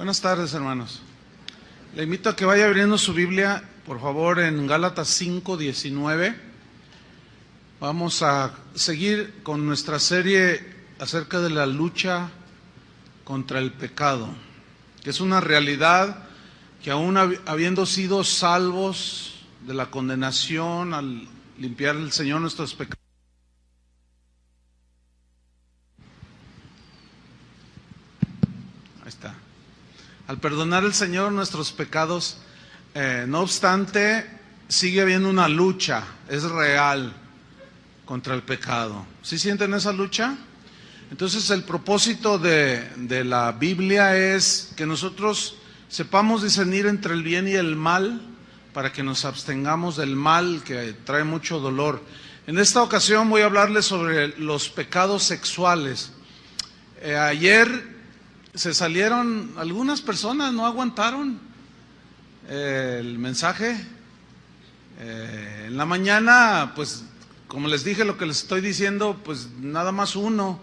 Buenas tardes, hermanos. Le invito a que vaya abriendo su Biblia, por favor, en Gálatas 5:19. Vamos a seguir con nuestra serie acerca de la lucha contra el pecado, que es una realidad que aún habiendo sido salvos de la condenación al limpiar el Señor nuestros pecados, al perdonar el Señor nuestros pecados, no obstante, sigue habiendo una lucha, es real, contra el pecado. ¿Sí sienten esa lucha? Entonces el propósito de la Biblia es que nosotros sepamos discernir entre el bien y el mal, para que nos abstengamos del mal que trae mucho dolor. En esta ocasión voy a hablarles sobre los pecados sexuales. Ayer se salieron algunas personas, no aguantaron el mensaje. En la mañana, pues como les dije lo que les estoy diciendo, pues nada más uno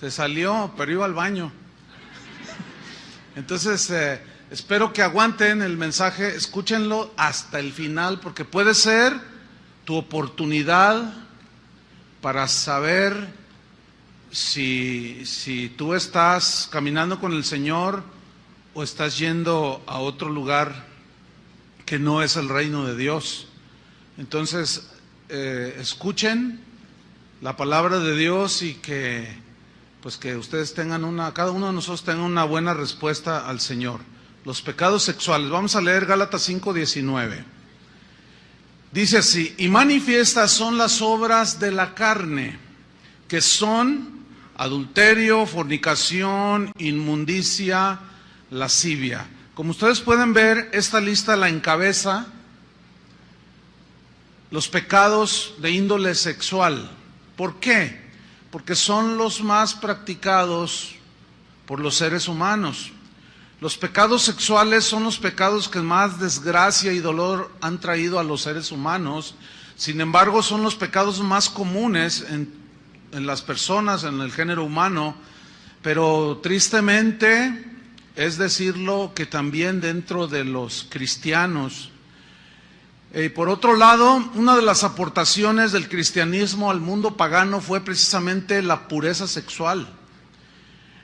se salió, pero iba al baño. Entonces espero que aguanten el mensaje, escúchenlo hasta el final, porque puede ser tu oportunidad para saber si tú estás caminando con el Señor o estás yendo a otro lugar que no es el reino de Dios. Entonces, escuchen la palabra de Dios y que ustedes tengan cada uno de nosotros tenga una buena respuesta al Señor. Los pecados sexuales. Vamos a leer Gálatas 5:19. Dice así: y manifiestas son las obras de la carne, que son adulterio, fornicación, inmundicia, lascivia. Como ustedes pueden ver, esta lista la encabeza los pecados de índole sexual. ¿Por qué? Porque son los más practicados por los seres humanos. Los pecados sexuales son los pecados que más desgracia y dolor han traído a los seres humanos. Sin embargo, son los pecados más comunes en las personas, en el género humano, pero tristemente es decirlo que también dentro de los cristianos. Por otro lado, una de las aportaciones del cristianismo al mundo pagano fue precisamente la pureza sexual.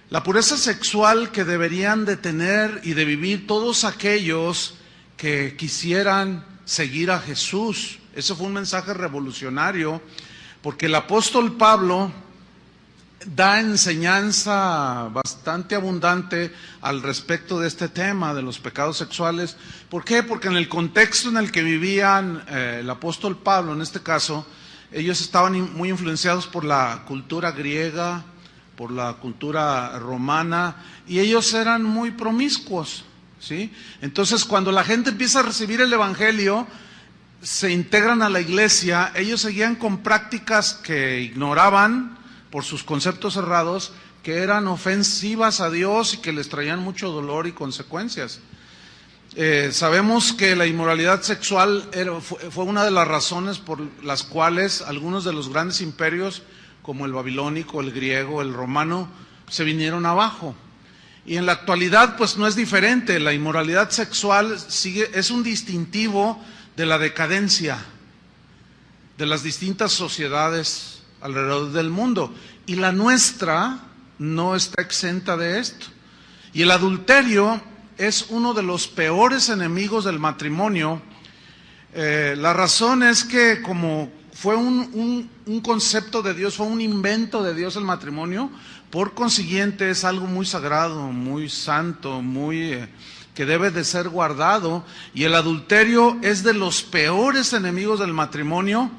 La pureza sexual que deberían de tener y de vivir todos aquellos que quisieran seguir a Jesús. Ese fue un mensaje revolucionario, porque el apóstol Pablo da enseñanza bastante abundante al respecto de este tema de los pecados sexuales. ¿Por qué? Porque en el contexto en el que vivían el apóstol Pablo, en este caso, ellos estaban muy influenciados por la cultura griega, por la cultura romana, y ellos eran muy promiscuos, ¿sí? Entonces, cuando la gente empieza a recibir el evangelio, se integran a la iglesia, ellos seguían con prácticas que ignoraban por sus conceptos errados, que eran ofensivas a Dios y que les traían mucho dolor y consecuencias. Sabemos que la inmoralidad sexual fue una de las razones por las cuales algunos de los grandes imperios, como el babilónico, el griego, el romano, se vinieron abajo. Y en la actualidad pues no es diferente. La inmoralidad sexual es un distintivo de la decadencia de las distintas sociedades alrededor del mundo, y la nuestra no está exenta de esto. Y el adulterio es uno de los peores enemigos del matrimonio. La razón es que como fue un concepto de Dios, fue un invento de Dios el matrimonio, por consiguiente es algo muy sagrado, muy santo, que debe de ser guardado, y el adulterio es de los peores enemigos del matrimonio.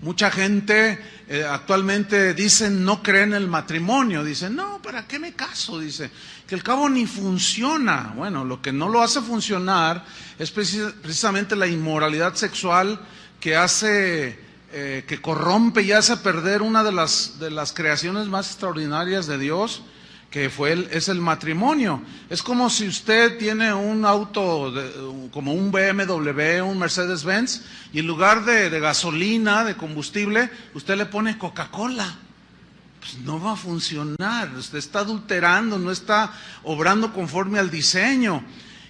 Mucha gente actualmente dicen no creen en el matrimonio, dicen no, ¿para qué me caso? Dice que al cabo ni funciona. Bueno, lo que no lo hace funcionar es precisamente la inmoralidad sexual, que hace que corrompe y hace perder una de las creaciones más extraordinarias de Dios, que es el matrimonio. Es como si usted tiene un auto como un BMW, un Mercedes-Benz, y en lugar de gasolina, de combustible, usted le pone Coca-Cola. pues no va a funcionar. Usted está adulterando, no está obrando conforme al diseño.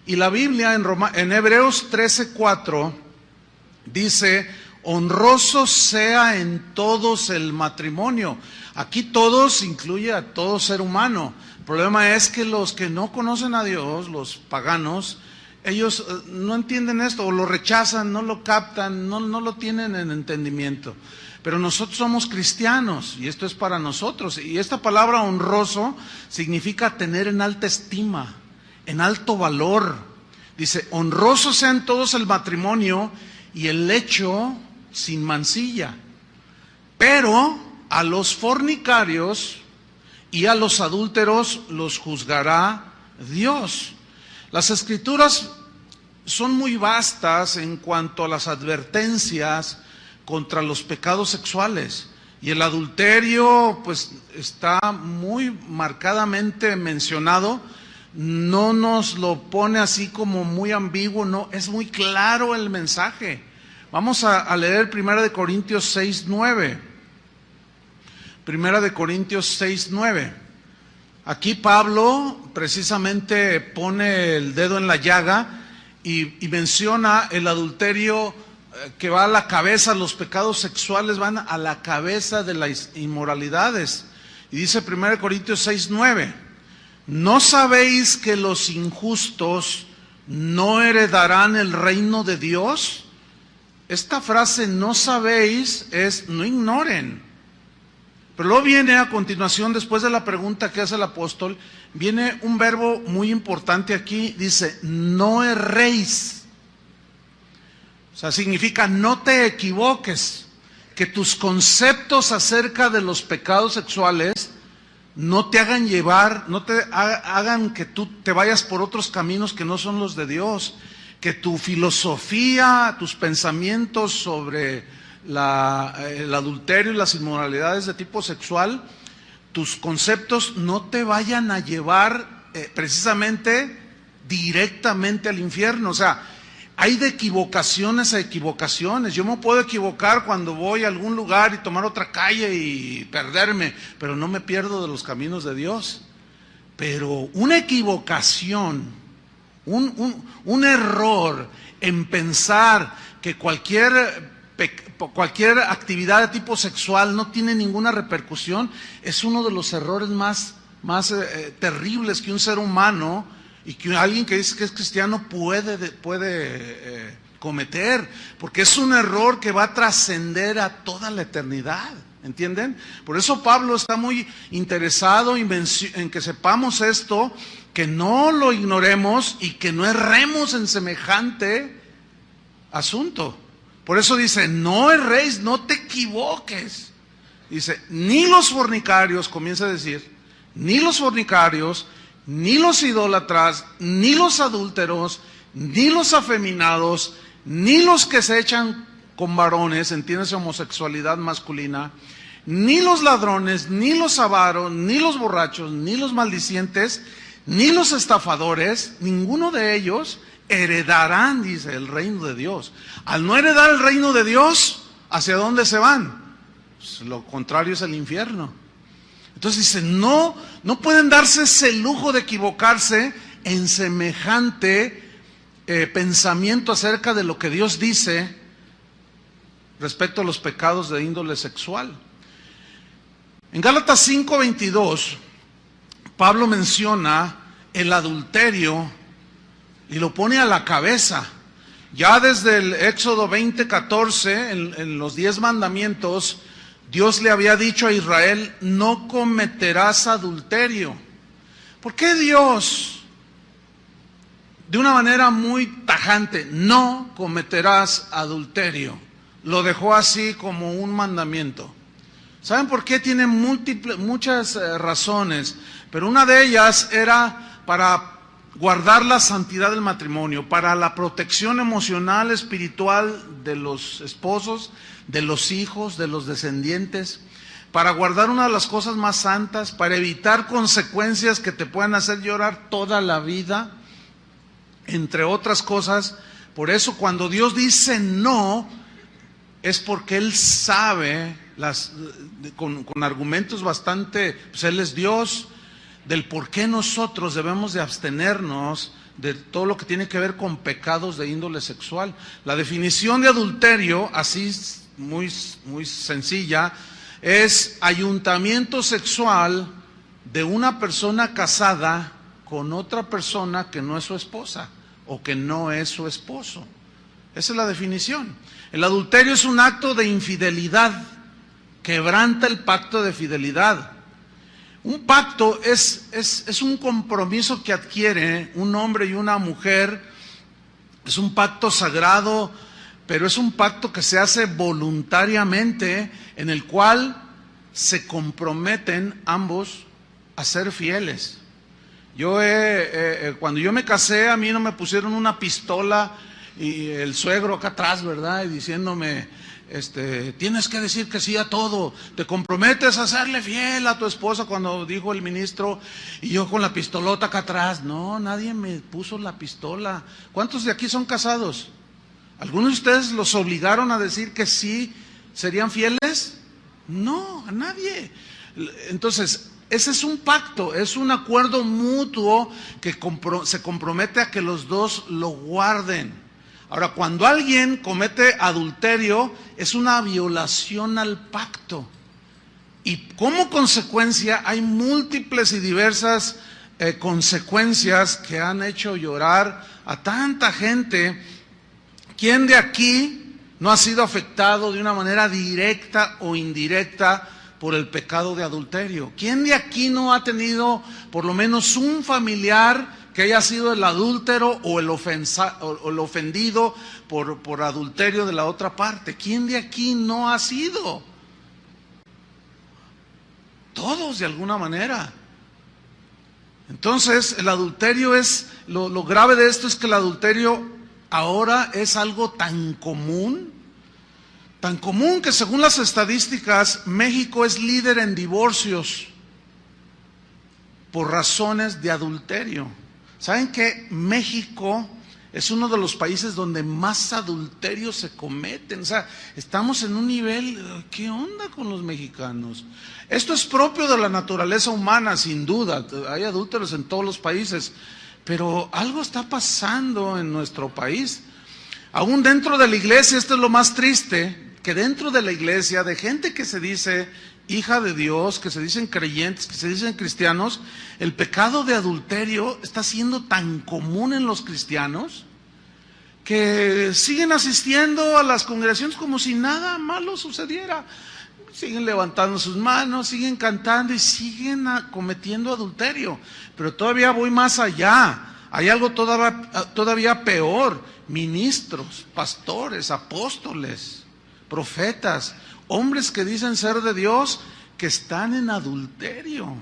Y la Biblia en Hebreos 13:4 dice: honroso sea en todos el matrimonio. Aquí todos incluye a todo ser humano. El problema es que los que no conocen a Dios, los paganos, ellos no entienden esto, o lo rechazan, no lo captan, no lo tienen en entendimiento. Pero nosotros somos cristianos y esto es para nosotros. Y esta palabra honroso significa tener en alta estima, en alto valor. Dice: honroso sea en todos el matrimonio y el lecho sin mancilla. Pero a los fornicarios y a los adúlteros los juzgará Dios. Las Escrituras son muy vastas en cuanto a las advertencias contra los pecados sexuales. Y el adulterio pues está muy marcadamente mencionado. No nos lo pone así como muy ambiguo, no, es muy claro el mensaje. Vamos a leer 1 Corintios 6:9. 1 Corintios 6:9. Aquí Pablo precisamente pone el dedo en la llaga y menciona el adulterio que va a la cabeza. Los pecados sexuales van a la cabeza de las inmoralidades. Y dice 1 Corintios 6:9: ¿no sabéis que los injustos no heredarán el reino de Dios? Esta frase "no sabéis" es no ignoren. Pero luego viene a continuación, después de la pregunta que hace el apóstol, viene un verbo muy importante aquí, dice: no erréis. O sea, significa no te equivoques, que tus conceptos acerca de los pecados sexuales no te hagan llevar, no te hagan que tú te vayas por otros caminos que no son los de Dios, que tu filosofía, tus pensamientos sobre el adulterio y las inmoralidades de tipo sexual, tus conceptos no te vayan a llevar precisamente directamente al infierno. O sea, hay de equivocaciones a equivocaciones. Yo me puedo equivocar cuando voy a algún lugar y tomar otra calle y perderme, pero no me pierdo de los caminos de Dios. Pero una equivocación, un error en pensar que cualquier actividad de tipo sexual no tiene ninguna repercusión, es uno de los errores más terribles que un ser humano y que alguien que dice que es cristiano puede cometer, porque es un error que va a trascender a toda la eternidad, ¿entienden? Por eso Pablo está muy interesado en que sepamos esto, que no lo ignoremos y que no erremos en semejante asunto. Por eso dice: no erréis, no te equivoques. Dice: ni los fornicarios, comienza a decir, ni los fornicarios, ni los idólatras, ni los adúlteros, ni los afeminados, ni los que se echan con varones, entiéndase homosexualidad masculina, ni los ladrones, ni los avaros, ni los borrachos, ni los maldicientes, ni los estafadores, ninguno de ellos heredarán, dice, el reino de Dios. Al no heredar el reino de Dios, ¿hacia dónde se van? Pues lo contrario es el infierno. Entonces dice, no pueden darse ese lujo de equivocarse en semejante pensamiento acerca de lo que Dios dice respecto a los pecados de índole sexual. En Gálatas 5:22, Pablo menciona el adulterio y lo pone a la cabeza. Ya desde el Éxodo 20:14, en los 10 mandamientos, Dios le había dicho a Israel: no cometerás adulterio. ¿Por qué Dios, de una manera muy tajante, no cometerás adulterio, lo dejó así como un mandamiento? ¿Saben por qué? Tiene muchas razones, pero una de ellas era para guardar la santidad del matrimonio, para la protección emocional, espiritual de los esposos, de los hijos, de los descendientes, para guardar una de las cosas más santas, para evitar consecuencias que te puedan hacer llorar toda la vida, entre otras cosas. Por eso cuando Dios dice no, es porque él sabe, con argumentos bastante, pues él es Dios, del por qué nosotros debemos de abstenernos de todo lo que tiene que ver con pecados de índole sexual. La definición de adulterio, así muy sencilla, es ayuntamiento sexual de una persona casada con otra persona que no es su esposa o que no es su esposo. Esa es la definición. El adulterio es un acto de infidelidad, quebranta el pacto de fidelidad. Un pacto es un compromiso que adquiere un hombre y una mujer, es un pacto sagrado, pero es un pacto que se hace voluntariamente, en el cual se comprometen ambos a ser fieles. Cuando yo me casé, a mí no me pusieron una pistola y el suegro acá atrás, ¿verdad? Y diciéndome, tienes que decir que sí a todo, te comprometes a serle fiel a tu esposa, cuando dijo el ministro, y yo con la pistolota acá atrás. No, nadie me puso la pistola. ¿Cuántos de aquí son casados? ¿Algunos de ustedes los obligaron a decir que sí serían fieles? No, a nadie. Entonces, ese es un pacto, es un acuerdo mutuo que se compromete a que los dos lo guarden. Ahora, cuando alguien comete adulterio, es una violación al pacto. Y como consecuencia, hay múltiples y diversas consecuencias que han hecho llorar a tanta gente. ¿Quién de aquí no ha sido afectado de una manera directa o indirecta por el pecado de adulterio? ¿Quién de aquí no ha tenido por lo menos un familiar que haya sido el adúltero o el ofendido por adulterio de la otra parte? ¿Quién de aquí no ha sido? Todos, de alguna manera. Entonces, el adulterio es, lo grave de esto es que el adulterio ahora es algo tan común que según las estadísticas, México es líder en divorcios por razones de adulterio. ¿Saben que México es uno de los países donde más adulterios se cometen? O sea, estamos en un nivel, ¿qué onda con los mexicanos? Esto es propio de la naturaleza humana, sin duda. Hay adúlteros en todos los países, pero algo está pasando en nuestro país. Aún dentro de la iglesia, esto es lo más triste, que dentro de la iglesia, de gente que se dice hija de Dios, que se dicen creyentes, que se dicen cristianos, el pecado de adulterio está siendo tan común en los cristianos que siguen asistiendo a las congregaciones como si nada malo sucediera. Siguen levantando sus manos, siguen cantando y siguen cometiendo adulterio. Pero todavía voy más allá. Hay algo todavía peor. Ministros, pastores, apóstoles, profetas, hombres que dicen ser de Dios, que están en adulterio,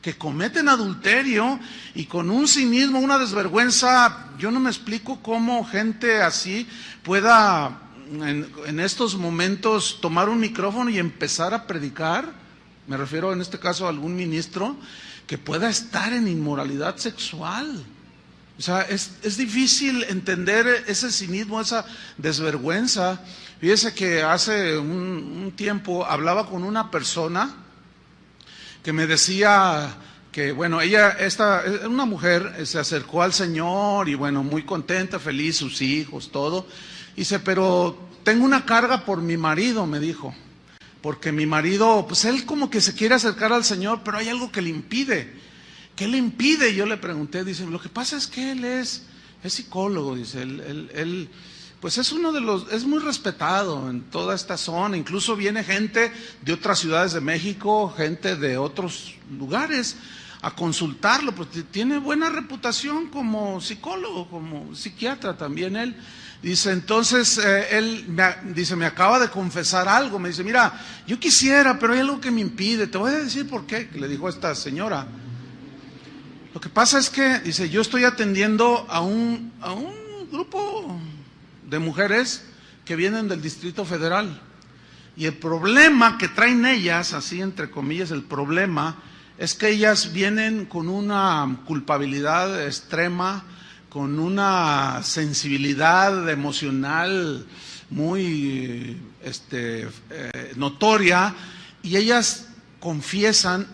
que cometen adulterio y con un cinismo, una desvergüenza. Yo no me explico cómo gente así pueda en estos momentos tomar un micrófono y empezar a predicar. Me refiero en este caso a algún ministro que pueda estar en inmoralidad sexual. O sea, es difícil entender ese cinismo, esa desvergüenza. Fíjese que hace un tiempo hablaba con una persona que me decía que, bueno, una mujer se acercó al Señor y, bueno, muy contenta, feliz, sus hijos, todo. Dice, pero tengo una carga por mi marido, me dijo, porque mi marido, pues él como que se quiere acercar al Señor, pero hay algo que le impide. ¿Qué le impide? Yo le pregunté, dice, lo que pasa es que él es psicólogo, dice, él pues es es muy respetado en toda esta zona, incluso viene gente de otras ciudades de México, gente de otros lugares a consultarlo, pues tiene buena reputación como psicólogo, como psiquiatra también él. Dice, entonces, me acaba de confesar algo, me dice, mira, yo quisiera, pero hay algo que me impide, te voy a decir por qué, le dijo a esta señora. Lo que pasa es que, dice, yo estoy atendiendo a un grupo de mujeres que vienen del Distrito Federal. Y el problema que traen ellas, así entre comillas, el problema es que ellas vienen con una culpabilidad extrema, con una sensibilidad emocional muy notoria, y ellas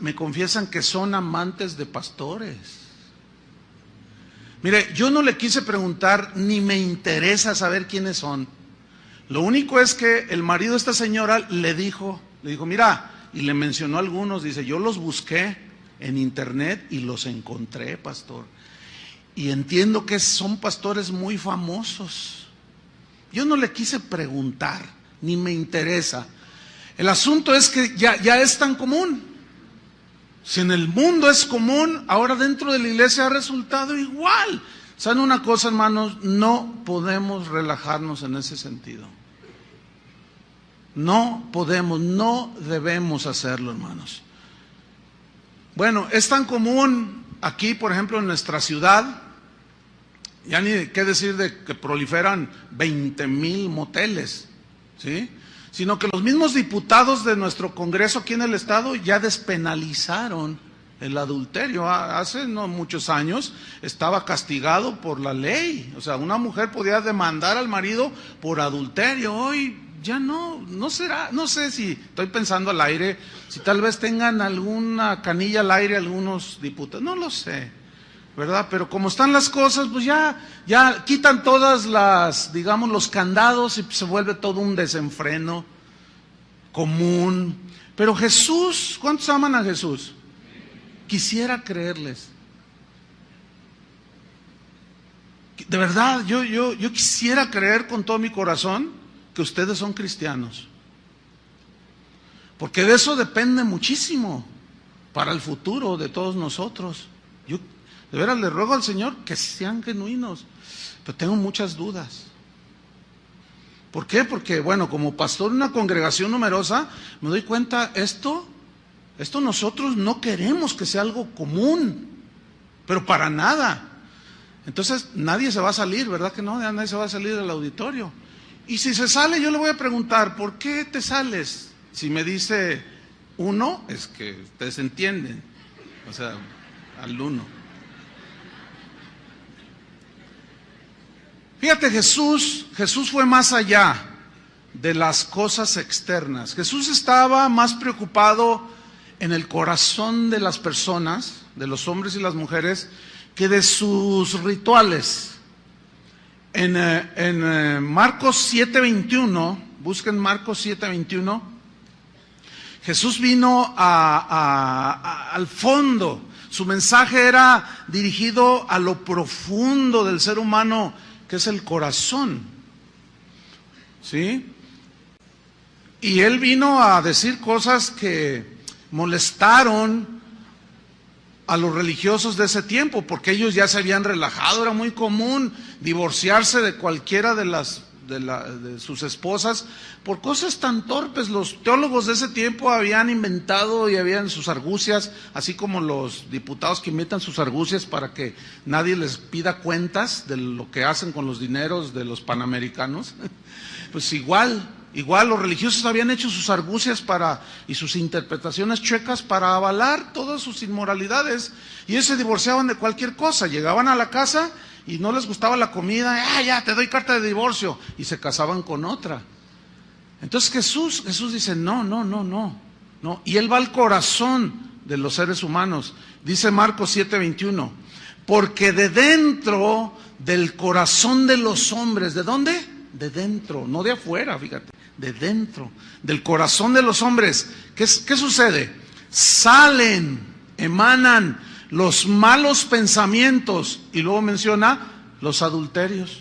me confiesan que son amantes de pastores. Mire, yo no le quise preguntar, ni me interesa saber quiénes son. Lo único es que el marido de esta señora le dijo, mira, y le mencionó a algunos, dice, yo los busqué en internet y los encontré, pastor. Y entiendo que son pastores muy famosos. Yo no le quise preguntar, ni me interesa. El asunto es que ya es tan común. Si en el mundo es común, ahora dentro de la iglesia ha resultado igual. ¿Saben una cosa, hermanos? No podemos relajarnos en ese sentido. No podemos, no debemos hacerlo, hermanos. Bueno, es tan común aquí, por ejemplo, en nuestra ciudad, ya ni qué decir de que proliferan 20,000 moteles, ¿sí? Sino que los mismos diputados de nuestro Congreso aquí en el estado ya despenalizaron el adulterio. Hace no muchos años estaba castigado por la ley, o sea, una mujer podía demandar al marido por adulterio. Hoy ya no será, no sé si estoy pensando al aire, si tal vez tengan alguna canilla al aire algunos diputados, no lo sé, ¿verdad? Pero como están las cosas, pues ya quitan todas las, digamos, los candados y se vuelve todo un desenfreno común. Pero Jesús, ¿cuántos aman a Jesús? Quisiera creerles. De verdad, yo quisiera creer con todo mi corazón que ustedes son cristianos, porque de eso depende muchísimo para el futuro de todos nosotros. Yo de veras le ruego al Señor que sean genuinos, pero tengo muchas dudas. ¿Por qué? Porque, bueno, como pastor de una congregación numerosa, me doy cuenta, esto nosotros no queremos que sea algo común, pero para nada. Entonces nadie se va a salir, ¿verdad que no? Nadie se va a salir del auditorio. Y si se sale, yo le voy a preguntar, ¿por qué te sales? Si me dice uno, es que ustedes entienden, o sea, al uno. Fíjate, Jesús fue más allá de las cosas externas. Jesús estaba más preocupado en el corazón de las personas, de los hombres y las mujeres, que de sus rituales. En Marcos 7:21, busquen Marcos 7:21, Jesús vino al fondo. Su mensaje era dirigido a lo profundo del ser humano, que es el corazón, ¿sí? Y él vino a decir cosas que molestaron a los religiosos de ese tiempo, porque ellos ya se habían relajado. Era muy común divorciarse de cualquiera de sus esposas por cosas tan torpes. Los teólogos de ese tiempo habían inventado y habían sus argucias, así como los diputados que inventan sus argucias para que nadie les pida cuentas de lo que hacen con los dineros de los panamericanos. Pues igual los religiosos habían hecho sus argucias y sus interpretaciones chuecas para avalar todas sus inmoralidades, y ellos se divorciaban de cualquier cosa. Llegaban a la casa y no les gustaba la comida, ya te doy carta de divorcio, y se casaban con otra. Entonces Jesús dice, no, y él va al corazón de los seres humanos. Dice Marcos 7:21, porque de dentro del corazón de los hombres, ¿de dónde? De dentro, no de afuera, fíjate, de dentro, del corazón de los hombres. ¿Qué sucede? Emanan los malos pensamientos, y luego menciona los adulterios,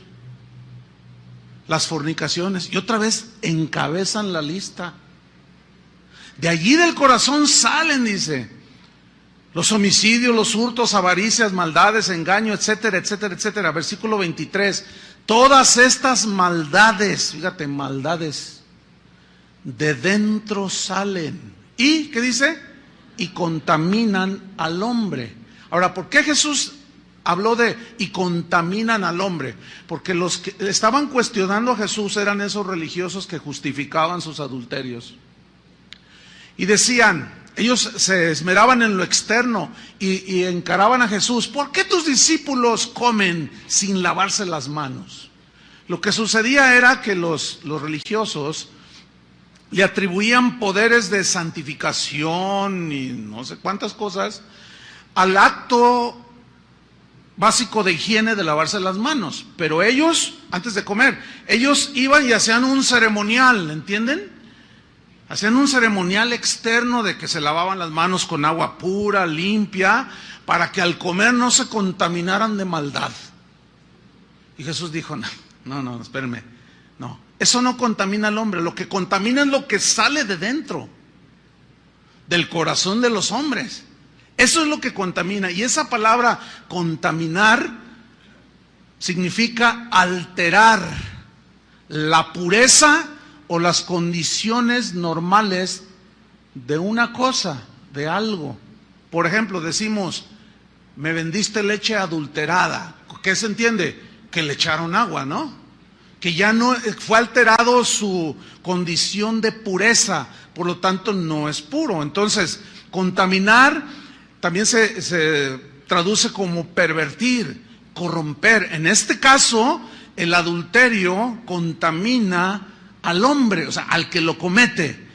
las fornicaciones, y otra vez encabezan la lista. De allí del corazón salen, dice, los homicidios, los hurtos, avaricias, maldades, engaño, etcétera, etcétera, etcétera. Versículo 23. Todas estas maldades, fíjate, maldades, de dentro salen. ¿Y qué dice? Y contaminan al hombre. Ahora, ¿por qué Jesús habló de y contaminan al hombre? Porque los que estaban cuestionando a Jesús eran esos religiosos que justificaban sus adulterios. Y decían, ellos se esmeraban en lo externo y encaraban a Jesús. ¿Por qué tus discípulos comen sin lavarse las manos? Lo que sucedía era que los religiosos le atribuían poderes de santificación y no sé cuántas cosas al acto básico de higiene de lavarse las manos. Pero ellos, antes de comer, ellos iban y hacían un ceremonial, ¿entienden? Hacían un ceremonial externo de que se lavaban las manos con agua pura, limpia, para que al comer no se contaminaran de maldad. Y Jesús dijo, no, espérenme, no, eso no contamina al hombre, lo que contamina es lo que sale de dentro, del corazón de los hombres. Eso es lo que contamina, y esa palabra contaminar significa alterar la pureza o las condiciones normales de una cosa, de algo. Por ejemplo, decimos, me vendiste leche adulterada. ¿Qué se entiende? Que le echaron agua, ¿no? Que ya no fue alterado su condición de pureza, por lo tanto no es puro. Entonces, contaminar también se traduce como pervertir, corromper. En este caso, el adulterio contamina al hombre, o sea, al que lo comete,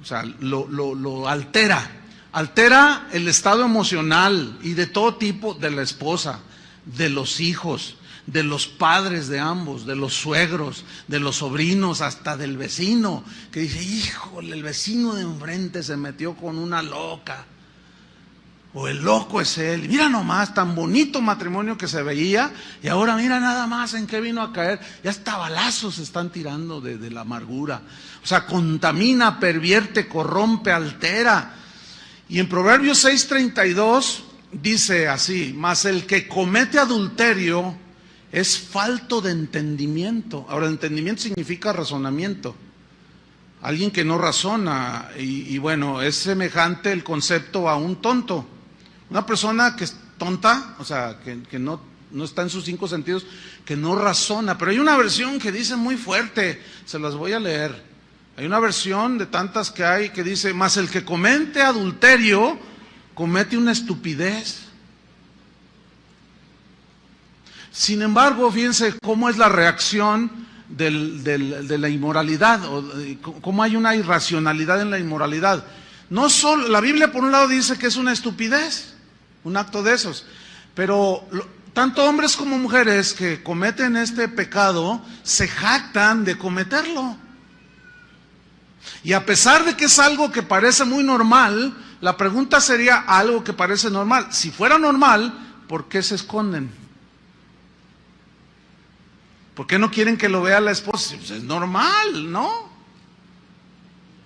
o sea, lo altera. Altera el estado emocional y de todo tipo de la esposa, de los hijos, de los padres de ambos, de los suegros, de los sobrinos, hasta del vecino, que dice, híjole, el vecino de enfrente se metió con una loca, o el loco es él, y mira nomás, tan bonito matrimonio que se veía, y ahora mira nada más en qué vino a caer, ya hasta balazos se están tirando de la amargura. O sea, contamina, pervierte, corrompe, altera. Y en Proverbios 6:32 dice así, mas el que comete adulterio es falto de entendimiento. Ahora, entendimiento significa razonamiento. Alguien que no razona, y bueno, es semejante el concepto a un tonto. Una persona que es tonta, o sea, que no está en sus 5 sentidos, que no razona. Pero hay una versión que dice muy fuerte, se las voy a leer. Hay una versión de tantas que hay que dice, mas el que comete adulterio comete una estupidez. Sin embargo, fíjense cómo es la reacción de la inmoralidad, o cómo hay una irracionalidad en la inmoralidad. No solo, la Biblia por un lado dice que es una estupidez, un acto de esos, pero tanto hombres como mujeres que cometen este pecado se jactan de cometerlo. Y a pesar de que es algo que parece muy normal, la pregunta sería algo que parece normal. Si fuera normal, ¿por qué se esconden? ¿Por qué no quieren que lo vea la esposa? Pues es normal, ¿no?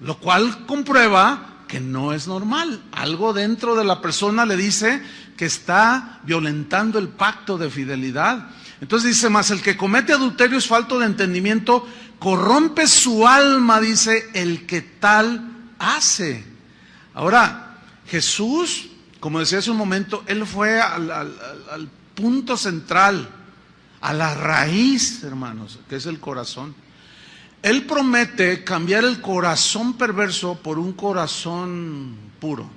Lo cual comprueba que no es normal. Algo dentro de la persona le dice que está violentando el pacto de fidelidad. Entonces dice, mas el que comete adulterio es falto de entendimiento, corrompe su alma, dice, el que tal hace. Ahora, Jesús, como decía hace un momento, Él fue al punto central, a la raíz, hermanos, que es el corazón. Él promete cambiar el corazón perverso por un corazón puro,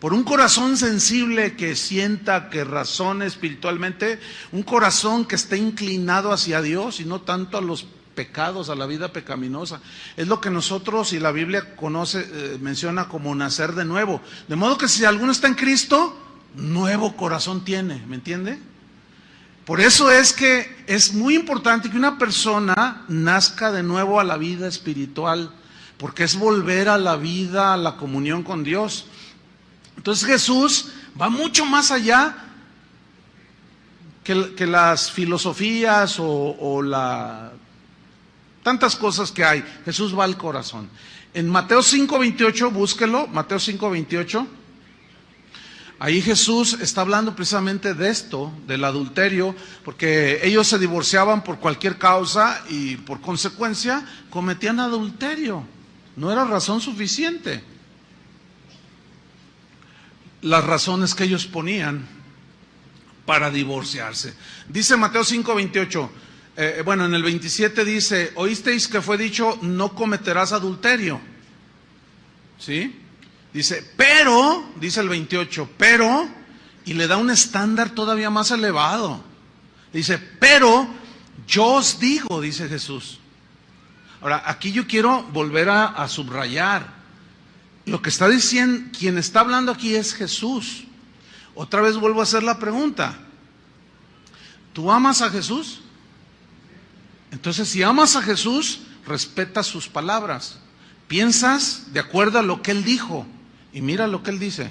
por un corazón sensible que sienta, que razone espiritualmente, un corazón que esté inclinado hacia Dios y no tanto a los pecados, a la vida pecaminosa. Es lo que nosotros y la Biblia conoce, menciona como nacer de nuevo. De modo que si alguno está en Cristo, nuevo corazón tiene, ¿me entiende? Por eso es que es muy importante que una persona nazca de nuevo a la vida espiritual, porque es volver a la vida, a la comunión con Dios. Entonces Jesús va mucho más allá que las filosofías o tantas cosas que hay. Jesús va al corazón. En Mateo 5:28, búsquelo, Mateo 5:28. Ahí Jesús está hablando precisamente de esto, del adulterio, porque ellos se divorciaban por cualquier causa y por consecuencia cometían adulterio. No era razón suficiente. Las razones que ellos ponían para divorciarse. Dice Mateo 5:28, en el 27 dice, oísteis que fue dicho, no cometerás adulterio. ¿Sí? Dice, pero, dice el 28, pero, y le da un estándar todavía más elevado. Dice, pero Yo os digo, dice Jesús. Ahora, aquí yo quiero volver a subrayar. Lo que está diciendo, quien está hablando aquí es Jesús. Otra vez vuelvo a hacer la pregunta. ¿Tú amas a Jesús? Entonces, si amas a Jesús, respeta sus palabras. Piensas de acuerdo a lo que Él dijo. Y mira lo que Él dice.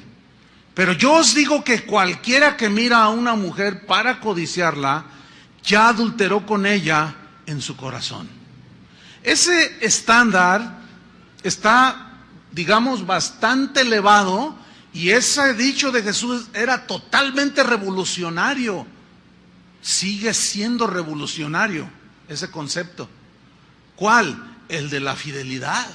Pero yo os digo que cualquiera que mira a una mujer para codiciarla, ya adulteró con ella en su corazón. Ese estándar está, digamos, bastante elevado, y ese dicho de Jesús era totalmente revolucionario. Sigue siendo revolucionario ese concepto. ¿Cuál? El de la fidelidad.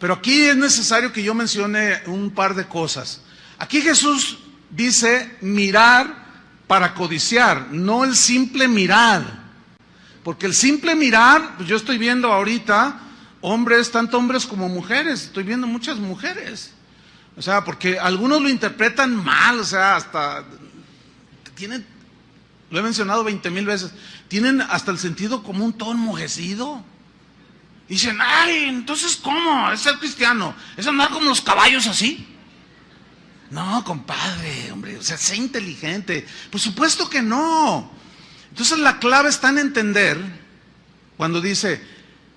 Pero aquí es necesario que yo mencione un par de cosas. Aquí Jesús dice mirar para codiciar, no el simple mirar. Porque el simple mirar, pues yo estoy viendo ahorita hombres, tanto hombres como mujeres, estoy viendo muchas mujeres. O sea, porque algunos lo interpretan mal, o sea, hasta tienen, lo he mencionado 20,000 veces, tienen hasta el sentido común todo enmojecido. Dicen, ay, entonces ¿cómo? ¿Es ser cristiano? ¿Es andar como los caballos así? No, compadre, hombre, o sea, sé inteligente. Por supuesto que no. Entonces la clave está en entender cuando dice,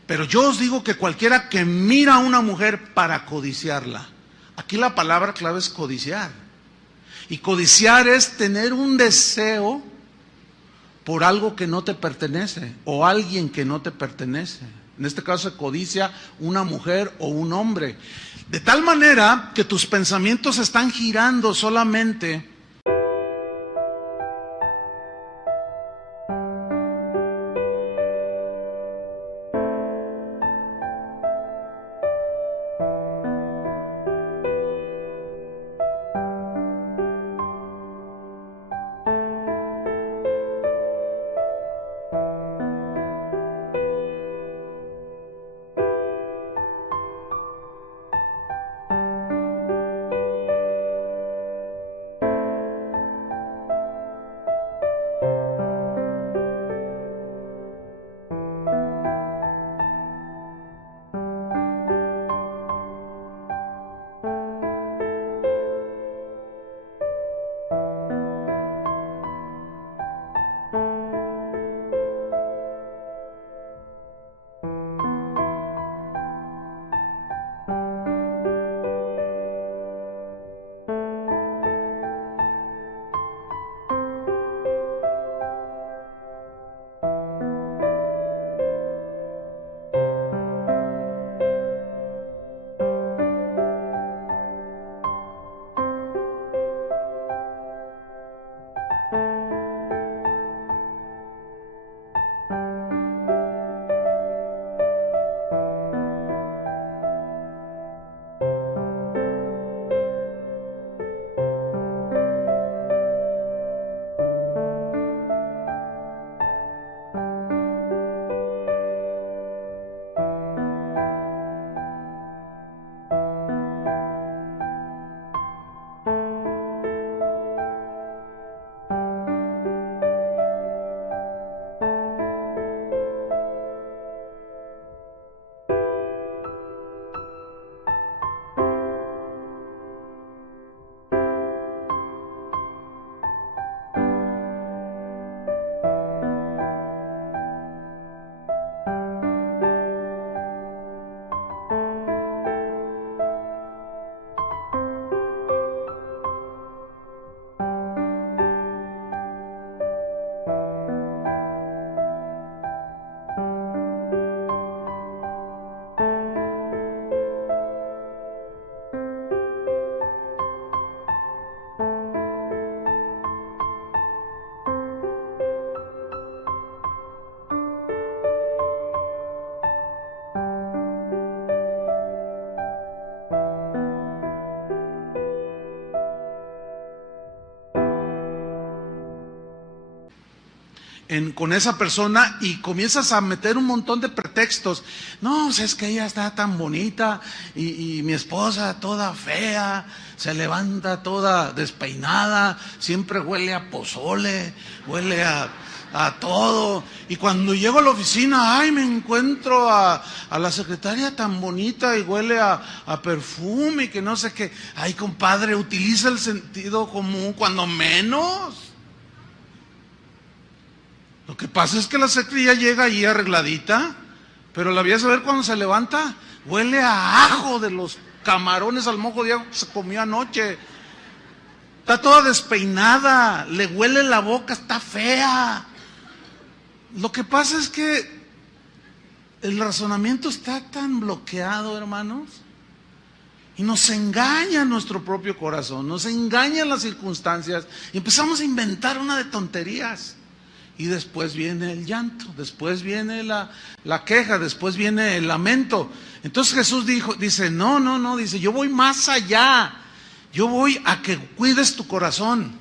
pero yo os digo que cualquiera que mira a una mujer para codiciarla. Aquí la palabra clave es codiciar. Y codiciar es tener un deseo por algo que no te pertenece o alguien que no te pertenece. En este caso se codicia una mujer o un hombre. De tal manera que tus pensamientos están girando solamente con esa persona y comienzas a meter un montón de pretextos. No, o sea, es que ella está tan bonita y mi esposa toda fea, se levanta toda despeinada, siempre huele a pozole, huele a a todo. Y cuando llego a la oficina, ay, me encuentro a la secretaria tan bonita y huele a perfume y que no sé qué. Ay, compadre, utiliza el sentido común cuando menos. Lo que pasa es que la secretaria llega ahí arregladita, pero la voy a saber cuando se levanta, huele a ajo de los camarones al mojo de ajo que se comió anoche. Está toda despeinada, le huele la boca, está fea. Lo que pasa es que el razonamiento está tan bloqueado, hermanos, y nos engaña nuestro propio corazón, nos engañan las circunstancias, y empezamos a inventar una de tonterías. Y después viene el llanto, después viene la queja, después viene el lamento. Entonces Jesús dice, no, dice, yo voy más allá. Yo voy a que cuides tu corazón.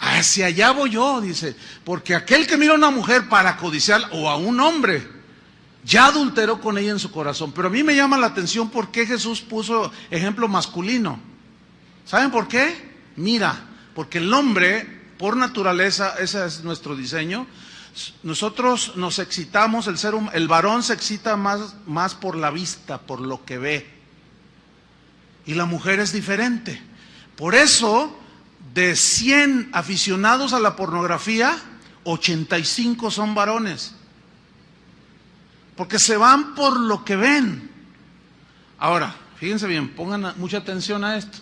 Hacia allá voy yo, dice. Porque aquel que mira a una mujer para codiciar, o a un hombre, ya adulteró con ella en su corazón. Pero a mí me llama la atención por qué Jesús puso ejemplo masculino. ¿Saben por qué? Mira, porque el hombre, por naturaleza, ese es nuestro diseño. Nosotros nos excitamos, el varón se excita más por la vista, por lo que ve. Y la mujer es diferente. Por eso, de 100 aficionados a la pornografía, 85 son varones. Porque se van por lo que ven. Ahora, fíjense bien, pongan mucha atención a esto.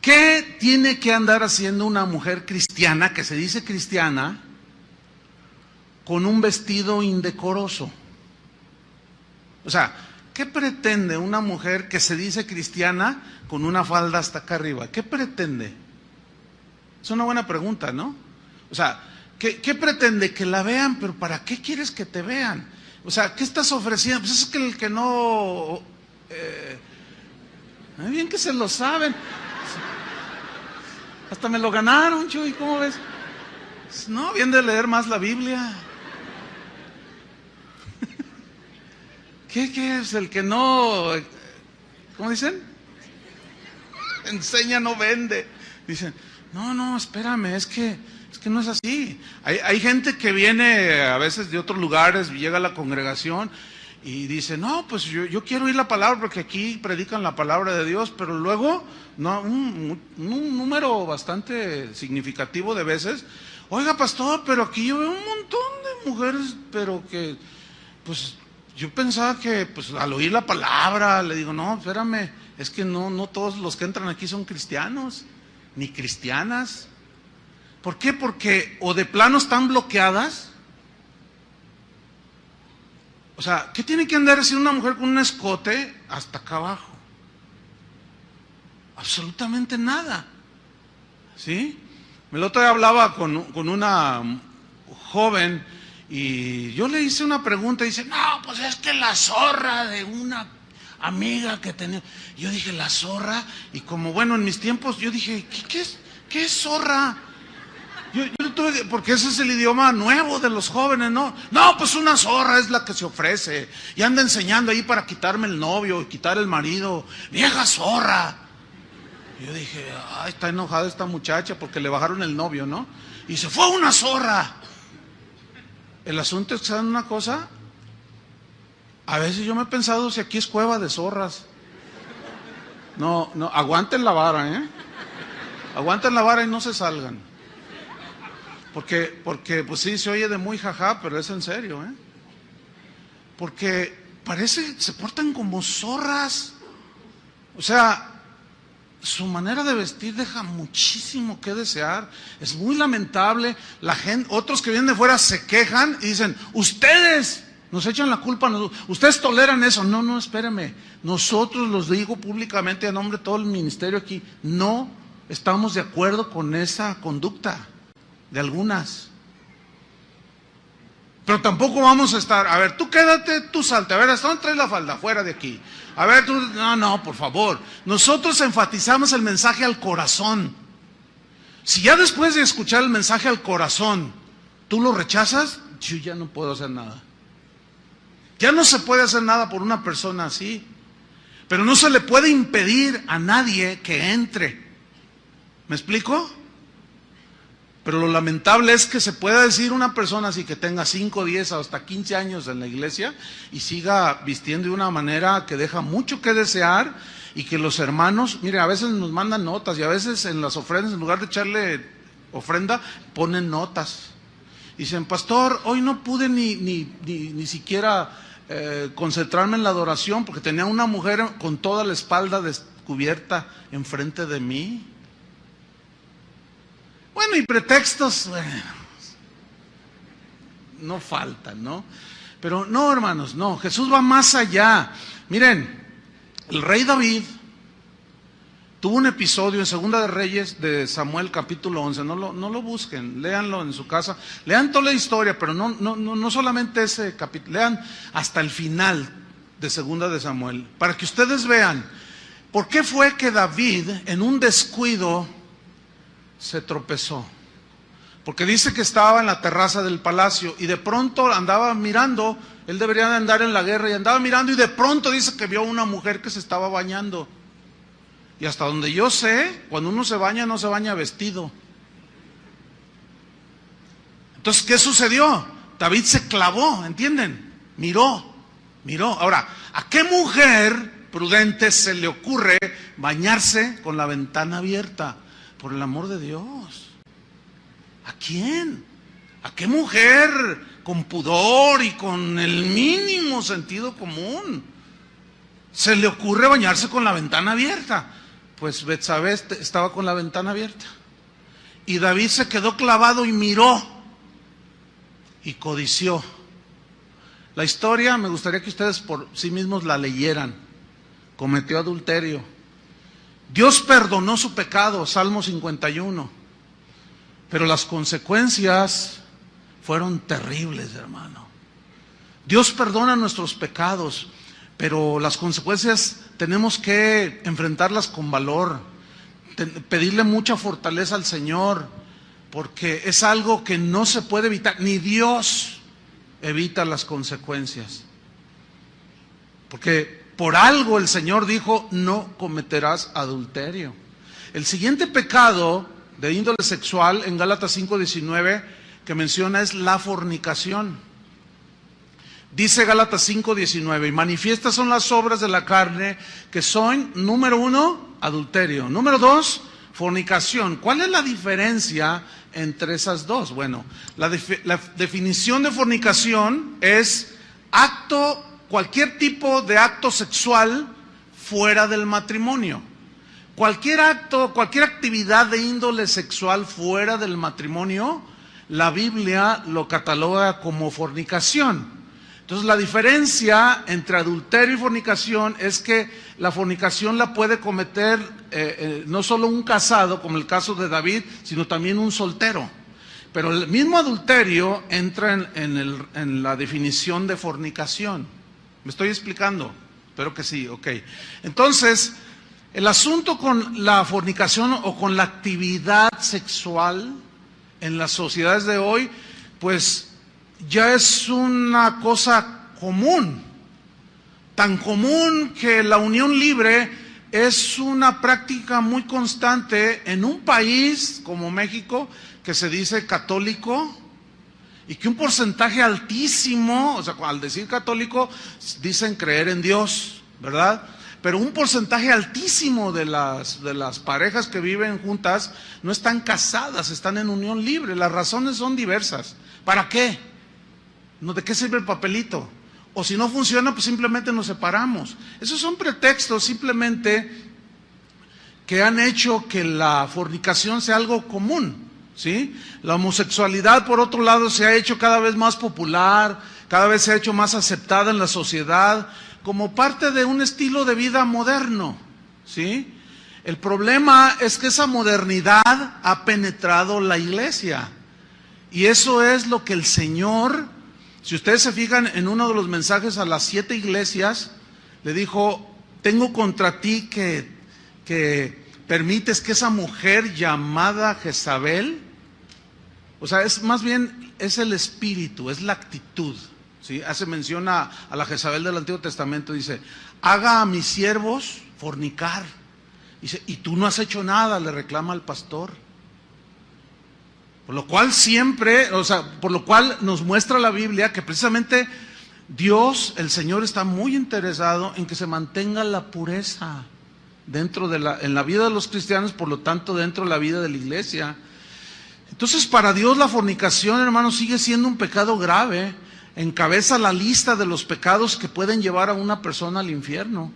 ¿Qué tiene que andar haciendo una mujer cristiana, que se dice cristiana, con un vestido indecoroso? O sea, ¿qué pretende una mujer que se dice cristiana con una falda hasta acá arriba? ¿Qué pretende? Es una buena pregunta, ¿no? O sea, ¿qué pretende? Que la vean, pero ¿para qué quieres que te vean? O sea, ¿qué estás ofreciendo? Pues es que el que no... bien que se lo saben. Hasta me lo ganaron, Chuy, ¿cómo ves? No, bien de leer más la Biblia. ¿Qué es el que no, cómo dicen? Enseña, no vende. Dicen, no, espérame, es que no es así. Hay gente que viene a veces de otros lugares, llega a la congregación y dice, no, pues yo quiero oír la palabra porque aquí predican la palabra de Dios, pero luego, no, un número bastante significativo de veces, oiga, pastor, pero aquí yo veo un montón de mujeres, pero que, pues, yo pensaba que, pues, al oír la palabra, le digo, no, espérame, es que no todos los que entran aquí son cristianos, ni cristianas. ¿Por qué? Porque o de plano están bloqueadas. O sea, ¿qué tiene que andar haciendo una mujer con un escote hasta acá abajo? Absolutamente nada. ¿Sí? El otro día hablaba con una joven y yo le hice una pregunta y dice, no, pues es que la zorra de una amiga que tenía. Yo dije, la zorra, y como bueno, en mis tiempos yo dije, ¿qué es zorra? Yo tuve, porque ese es el idioma nuevo de los jóvenes, ¿no? No, pues una zorra es la que se ofrece y anda enseñando ahí para quitarme el novio y quitar el marido. Vieja zorra. Yo dije, ay, está enojada esta muchacha porque le bajaron el novio, ¿no? Y se fue una zorra. El asunto es que, ¿saben una cosa? A veces yo me he pensado si aquí es cueva de zorras. No, aguanten la vara, ¿eh? Aguanten la vara y no se salgan. Porque pues sí, se oye de muy jajá, pero es en serio, ¿eh? Porque se portan como zorras. O sea, su manera de vestir deja muchísimo que desear. Es muy lamentable. La gente, otros que vienen de fuera se quejan y dicen, ustedes nos echan la culpa, ustedes toleran eso. No, espéreme. Nosotros, los digo públicamente a nombre de todo el ministerio aquí, no estamos de acuerdo con esa conducta de algunas. Pero tampoco vamos a estar, a ver, tú quédate, tú salte, a ver, ¿hasta dónde traes la falda? Fuera de aquí. A ver, tú, no, por favor. Nosotros enfatizamos el mensaje al corazón. Si ya después de escuchar el mensaje al corazón, tú lo rechazas, yo ya no puedo hacer nada. Ya no se puede hacer nada por una persona así. Pero no se le puede impedir a nadie que entre. ¿Me explico? Pero lo lamentable es que se pueda decir una persona así que tenga 5, 10 hasta 15 años en la iglesia y siga vistiendo de una manera que deja mucho que desear, y que los hermanos, mire, a veces nos mandan notas y a veces en las ofrendas, en lugar de echarle ofrenda, ponen notas. Dicen, pastor, hoy no pude ni siquiera concentrarme en la adoración porque tenía una mujer con toda la espalda descubierta enfrente de mí. Bueno, y pretextos, bueno, no faltan, ¿no? Pero no, hermanos, no, Jesús va más allá. Miren, el rey David tuvo un episodio en Segunda de Reyes de Samuel capítulo 11, no lo busquen, léanlo en su casa, lean toda la historia, pero no solamente ese capítulo, lean hasta el final de Segunda de Samuel, para que ustedes vean por qué fue que David en un descuido se tropezó. Porque dice que estaba en la terraza del palacio y de pronto andaba mirando, él debería de andar en la guerra, y andaba mirando y de pronto dice que vio una mujer que se estaba bañando. Y hasta donde yo sé, cuando uno se baña, no se baña vestido. Entonces, ¿qué sucedió? David se clavó, ¿entienden? Miró. Ahora, ¿a qué mujer prudente se le ocurre bañarse con la ventana abierta? Por el amor de Dios. ¿A quién? ¿A qué mujer con pudor y con el mínimo sentido común se le ocurre bañarse con la ventana abierta? Pues Betsabé estaba con la ventana abierta. Y David se quedó clavado y miró y codició. La historia me gustaría que ustedes por sí mismos la leyeran. Cometió adulterio. Dios perdonó su pecado, Salmo 51. Pero las consecuencias fueron terribles, hermano. Dios perdona nuestros pecados, pero las consecuencias tenemos que enfrentarlas con valor, pedirle mucha fortaleza al Señor, porque es algo que no se puede evitar, ni Dios evita las consecuencias. Porque por algo el Señor dijo, no cometerás adulterio. El siguiente pecado de índole sexual en Gálatas 5:19 que menciona es la fornicación. Dice Gálatas 5:19, y manifiestas son las obras de la carne, que son, número 1, adulterio. Número 2, fornicación. ¿Cuál es la diferencia entre esas dos? Bueno, la definición de fornicación es cualquier tipo de acto sexual fuera del matrimonio. Cualquier acto, cualquier actividad de índole sexual fuera del matrimonio, la Biblia lo cataloga como fornicación. Entonces la diferencia entre adulterio y fornicación es que la fornicación la puede cometer no solo un casado, como el caso de David, sino también un soltero. Pero el mismo adulterio entra en la definición de fornicación. ¿Me estoy explicando? Espero que sí, ok. Entonces, el asunto con la fornicación o con la actividad sexual en las sociedades de hoy, pues ya es una cosa común, tan común que la unión libre es una práctica muy constante en un país como México, que se dice católico, y que un porcentaje altísimo, o sea, al decir católico, dicen creer en Dios, ¿verdad? Pero un porcentaje altísimo de las parejas que viven juntas no están casadas, están en unión libre. Las razones son diversas. ¿Para qué? ¿De qué sirve el papelito? O si no funciona, pues simplemente nos separamos. Esos son pretextos simplemente que han hecho que la fornicación sea algo común, ¿sí? La homosexualidad, por otro lado, se ha hecho cada vez más popular, cada vez se ha hecho más aceptada en la sociedad, como parte de un estilo de vida moderno, ¿sí? El problema es que esa modernidad ha penetrado la iglesia. Y eso es lo que el Señor, si ustedes se fijan en uno de los mensajes a las 7 iglesias, le dijo, tengo contra ti que permites que esa mujer llamada Jezabel, o sea, es más bien, es el espíritu, es la actitud, ¿sí? Hace mención a la Jezabel del Antiguo Testamento, dice, haga a mis siervos fornicar. Dice, y tú no has hecho nada, le reclama al pastor. Por lo cual por lo cual nos muestra la Biblia que precisamente Dios, el Señor, está muy interesado en que se mantenga la pureza en la vida de los cristianos, por lo tanto dentro de la vida de la iglesia. Entonces, para Dios la fornicación, hermanos, sigue siendo un pecado grave. Encabeza la lista de los pecados que pueden llevar a una persona al infierno,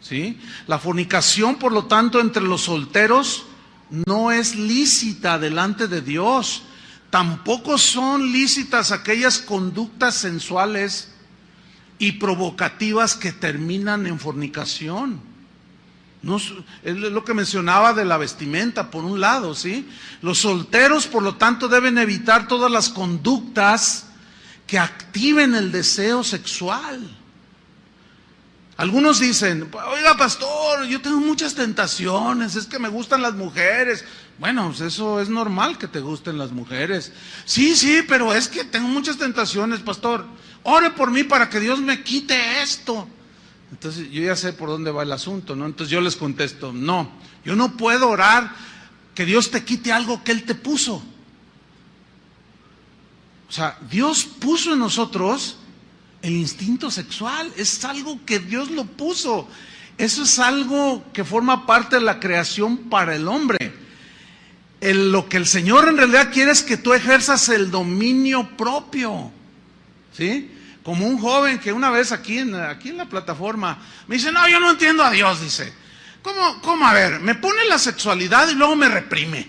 ¿sí? La fornicación, por lo tanto, entre los solteros no es lícita delante de Dios. Tampoco son lícitas aquellas conductas sensuales y provocativas que terminan en fornicación. No, es lo que mencionaba de la vestimenta, por un lado, ¿sí? Los solteros, por lo tanto, deben evitar todas las conductas que activen el deseo sexual. Algunos dicen, oiga pastor, yo tengo muchas tentaciones, es que me gustan las mujeres. Bueno, pues eso es normal que te gusten las mujeres. Sí, pero es que tengo muchas tentaciones, pastor. Ore por mí para que Dios me quite esto. Entonces yo ya sé por dónde va el asunto, ¿no? Entonces yo les contesto, no, yo no puedo orar que Dios te quite algo que Él te puso. O sea, Dios puso en nosotros el instinto sexual, es algo que Dios lo puso. Eso es algo que forma parte de la creación para el hombre. Lo que el Señor en realidad quiere es que tú ejerzas el dominio propio, ¿sí? Como un joven que una vez aquí en la plataforma me dice, no, yo no entiendo a Dios, dice. ¿Cómo? A ver, me pone la sexualidad y luego me reprime.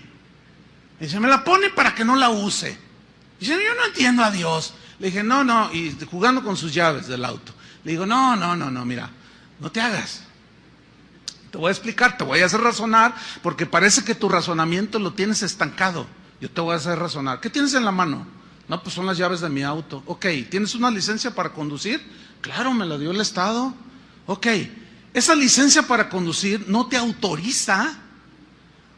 Dice, me la pone para que no la use. Dice, yo no entiendo a Dios. Le dije, no, y jugando con sus llaves del auto. Le digo, no, mira, no te hagas. Te voy a explicar, te voy a hacer razonar, porque parece que tu razonamiento lo tienes estancado. Yo te voy a hacer razonar. ¿Qué tienes en la mano? No, pues son las llaves de mi auto. Ok, ¿tienes una licencia para conducir? Claro, me la dio el Estado. Ok, esa licencia para conducir no te autoriza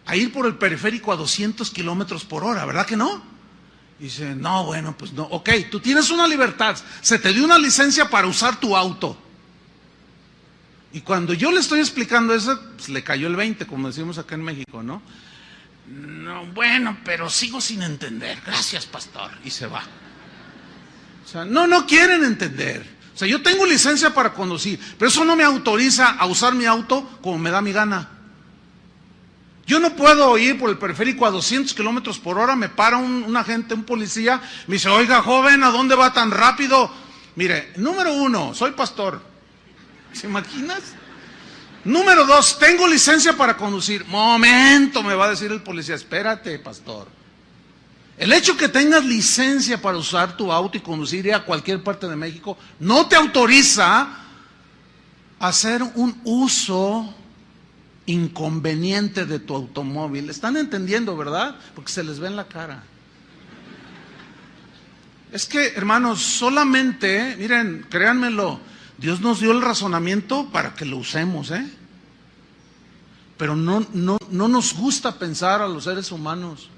a ir por el periférico a 200 kilómetros por hora, ¿verdad que no? Dice, no, bueno, pues no. Ok, tú tienes una libertad, se te dio una licencia para usar tu auto. Y cuando yo le estoy explicando eso, pues le cayó el 20, como decimos acá en México, ¿no? No, bueno, pero sigo sin entender. Gracias, pastor. Y se va. O sea, no quieren entender. O sea, yo tengo licencia para conducir, pero eso no me autoriza a usar mi auto como me da mi gana. Yo no puedo ir por el periférico a 200 kilómetros por hora, me para un agente, un policía, me dice, oiga, joven, ¿a dónde va tan rápido? Mire, número 1, soy pastor. ¿Se imaginas? Número 2, tengo licencia para conducir. Momento, me va a decir el policía, espérate, pastor. El hecho que tengas licencia para usar tu auto y conducir a cualquier parte de México no te autoriza a hacer un uso inconveniente de tu automóvil. ¿Están entendiendo, verdad? Porque se les ve en la cara. Es que, hermanos, solamente, miren, créanmelo, Dios nos dio el razonamiento para que lo usemos, pero no nos gusta pensar a los seres humanos.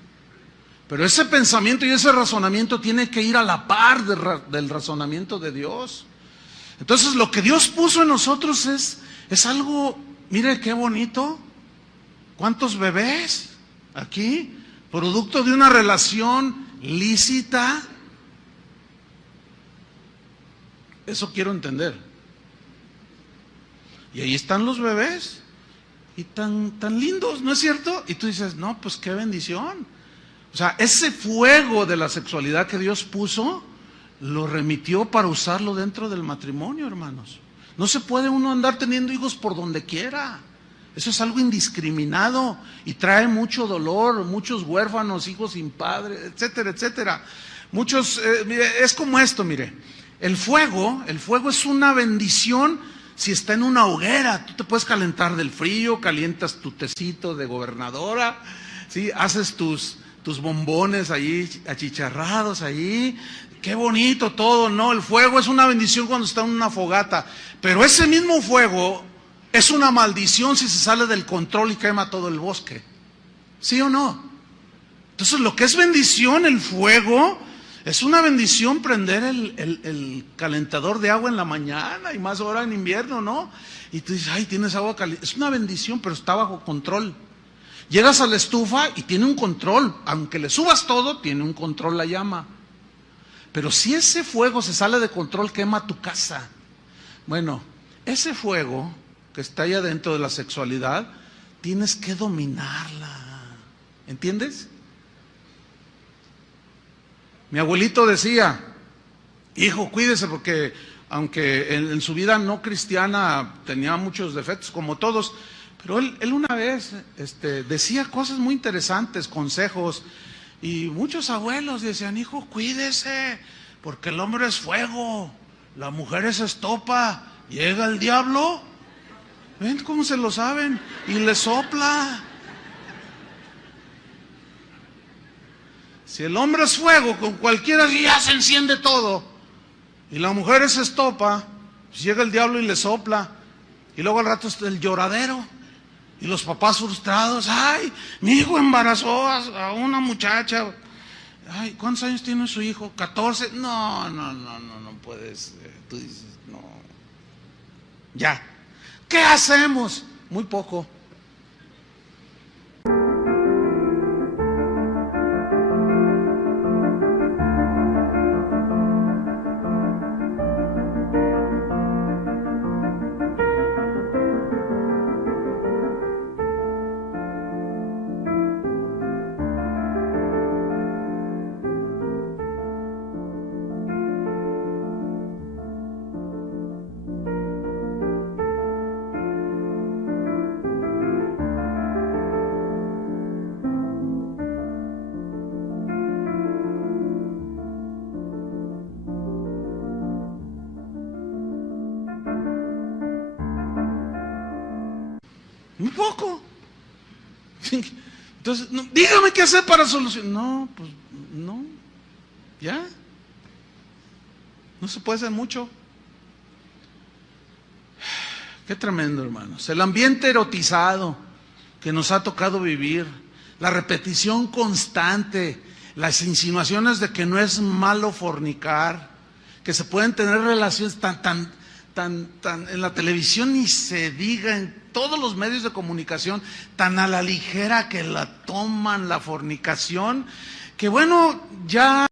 Pero ese pensamiento y ese razonamiento tiene que ir a la par del razonamiento de Dios. Entonces, lo que Dios puso en nosotros es algo, mire qué bonito. ¿Cuántos bebés aquí? Producto de una relación lícita. Eso quiero entender. Y ahí están los bebés. Y tan lindos, ¿no es cierto? Y tú dices, no, pues qué bendición. O sea, ese fuego de la sexualidad que Dios puso, lo remitió para usarlo dentro del matrimonio, hermanos. No se puede uno andar teniendo hijos por donde quiera. Eso es algo indiscriminado y trae mucho dolor, muchos huérfanos, hijos sin padre, etcétera, etcétera. Muchos, es como esto, mire. El fuego es una bendición si está en una hoguera. Tú te puedes calentar del frío, calientas tu tecito de gobernadora, ¿sí? Haces tus bombones ahí achicharrados ahí. Qué bonito todo, ¿no? El fuego es una bendición cuando está en una fogata. Pero ese mismo fuego es una maldición si se sale del control y quema todo el bosque. ¿Sí o no? Entonces lo que es bendición, el fuego, Es una bendición prender el calentador de agua en la mañana y más ahora en invierno, ¿no? Y tú dices, ay, tienes agua caliente. Es una bendición, pero está bajo control. Llegas a la estufa y tiene un control. Aunque le subas todo, tiene un control la llama. Pero si ese fuego se sale de control, quema tu casa. Bueno, ese fuego que está allá dentro de la sexualidad, tienes que dominarla. ¿Entiendes? Mi abuelito decía, hijo, cuídese porque aunque en su vida no cristiana tenía muchos defectos como todos, pero él una vez decía cosas muy interesantes, consejos, y muchos abuelos decían, hijo, cuídese, porque el hombre es fuego, la mujer es estopa, llega el diablo, ven cómo se lo saben, y le sopla. Si el hombre es fuego, con cualquiera ya se enciende todo. Y la mujer es estopa, pues llega el diablo y le sopla. Y luego al rato está el lloradero. Y los papás frustrados, ay, mi hijo embarazó a una muchacha. Ay, ¿cuántos años tiene su hijo? 14. No puedes. Tú dices, no. Ya. ¿Qué hacemos? Muy poco. Muy poco. Entonces, no, dígame qué hacer para solucionar. No, pues no. Ya. No se puede hacer mucho. Qué tremendo, hermanos. El ambiente erotizado que nos ha tocado vivir, la repetición constante, las insinuaciones de que no es malo fornicar, que se pueden tener relaciones tan en la televisión ni se diga, en todos los medios de comunicación, tan a la ligera que la toman la fornicación, que bueno, ya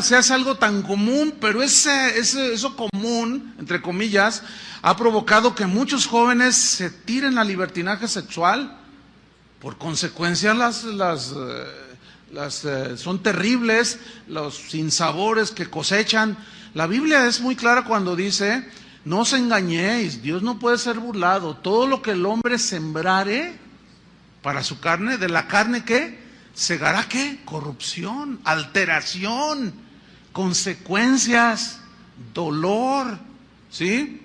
ahora se hace algo tan común, pero eso común, entre comillas, ha provocado que muchos jóvenes se tiren al libertinaje sexual. Por consecuencia, son terribles los sinsabores que cosechan. La Biblia es muy clara cuando dice: no os engañéis, Dios no puede ser burlado. Todo lo que el hombre sembrare para su carne, de la carne, ¿qué? Segará, ¿qué? Corrupción, alteración, consecuencias, dolor, ¿sí?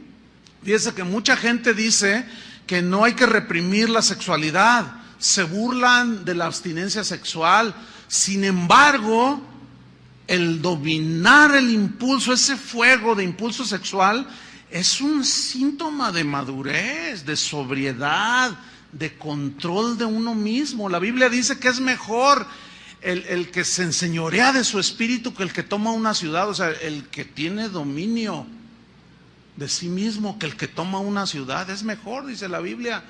Fíjese que mucha gente dice que no hay que reprimir la sexualidad, se burlan de la abstinencia sexual. Sin embargo, el dominar el impulso, ese fuego de impulso sexual, es un síntoma de madurez, de sobriedad, de control de uno mismo. La Biblia dice que es mejor el que se enseñorea de su espíritu que el que toma una ciudad. O sea, el que tiene dominio de sí mismo que el que toma una ciudad. Es mejor, dice la Biblia.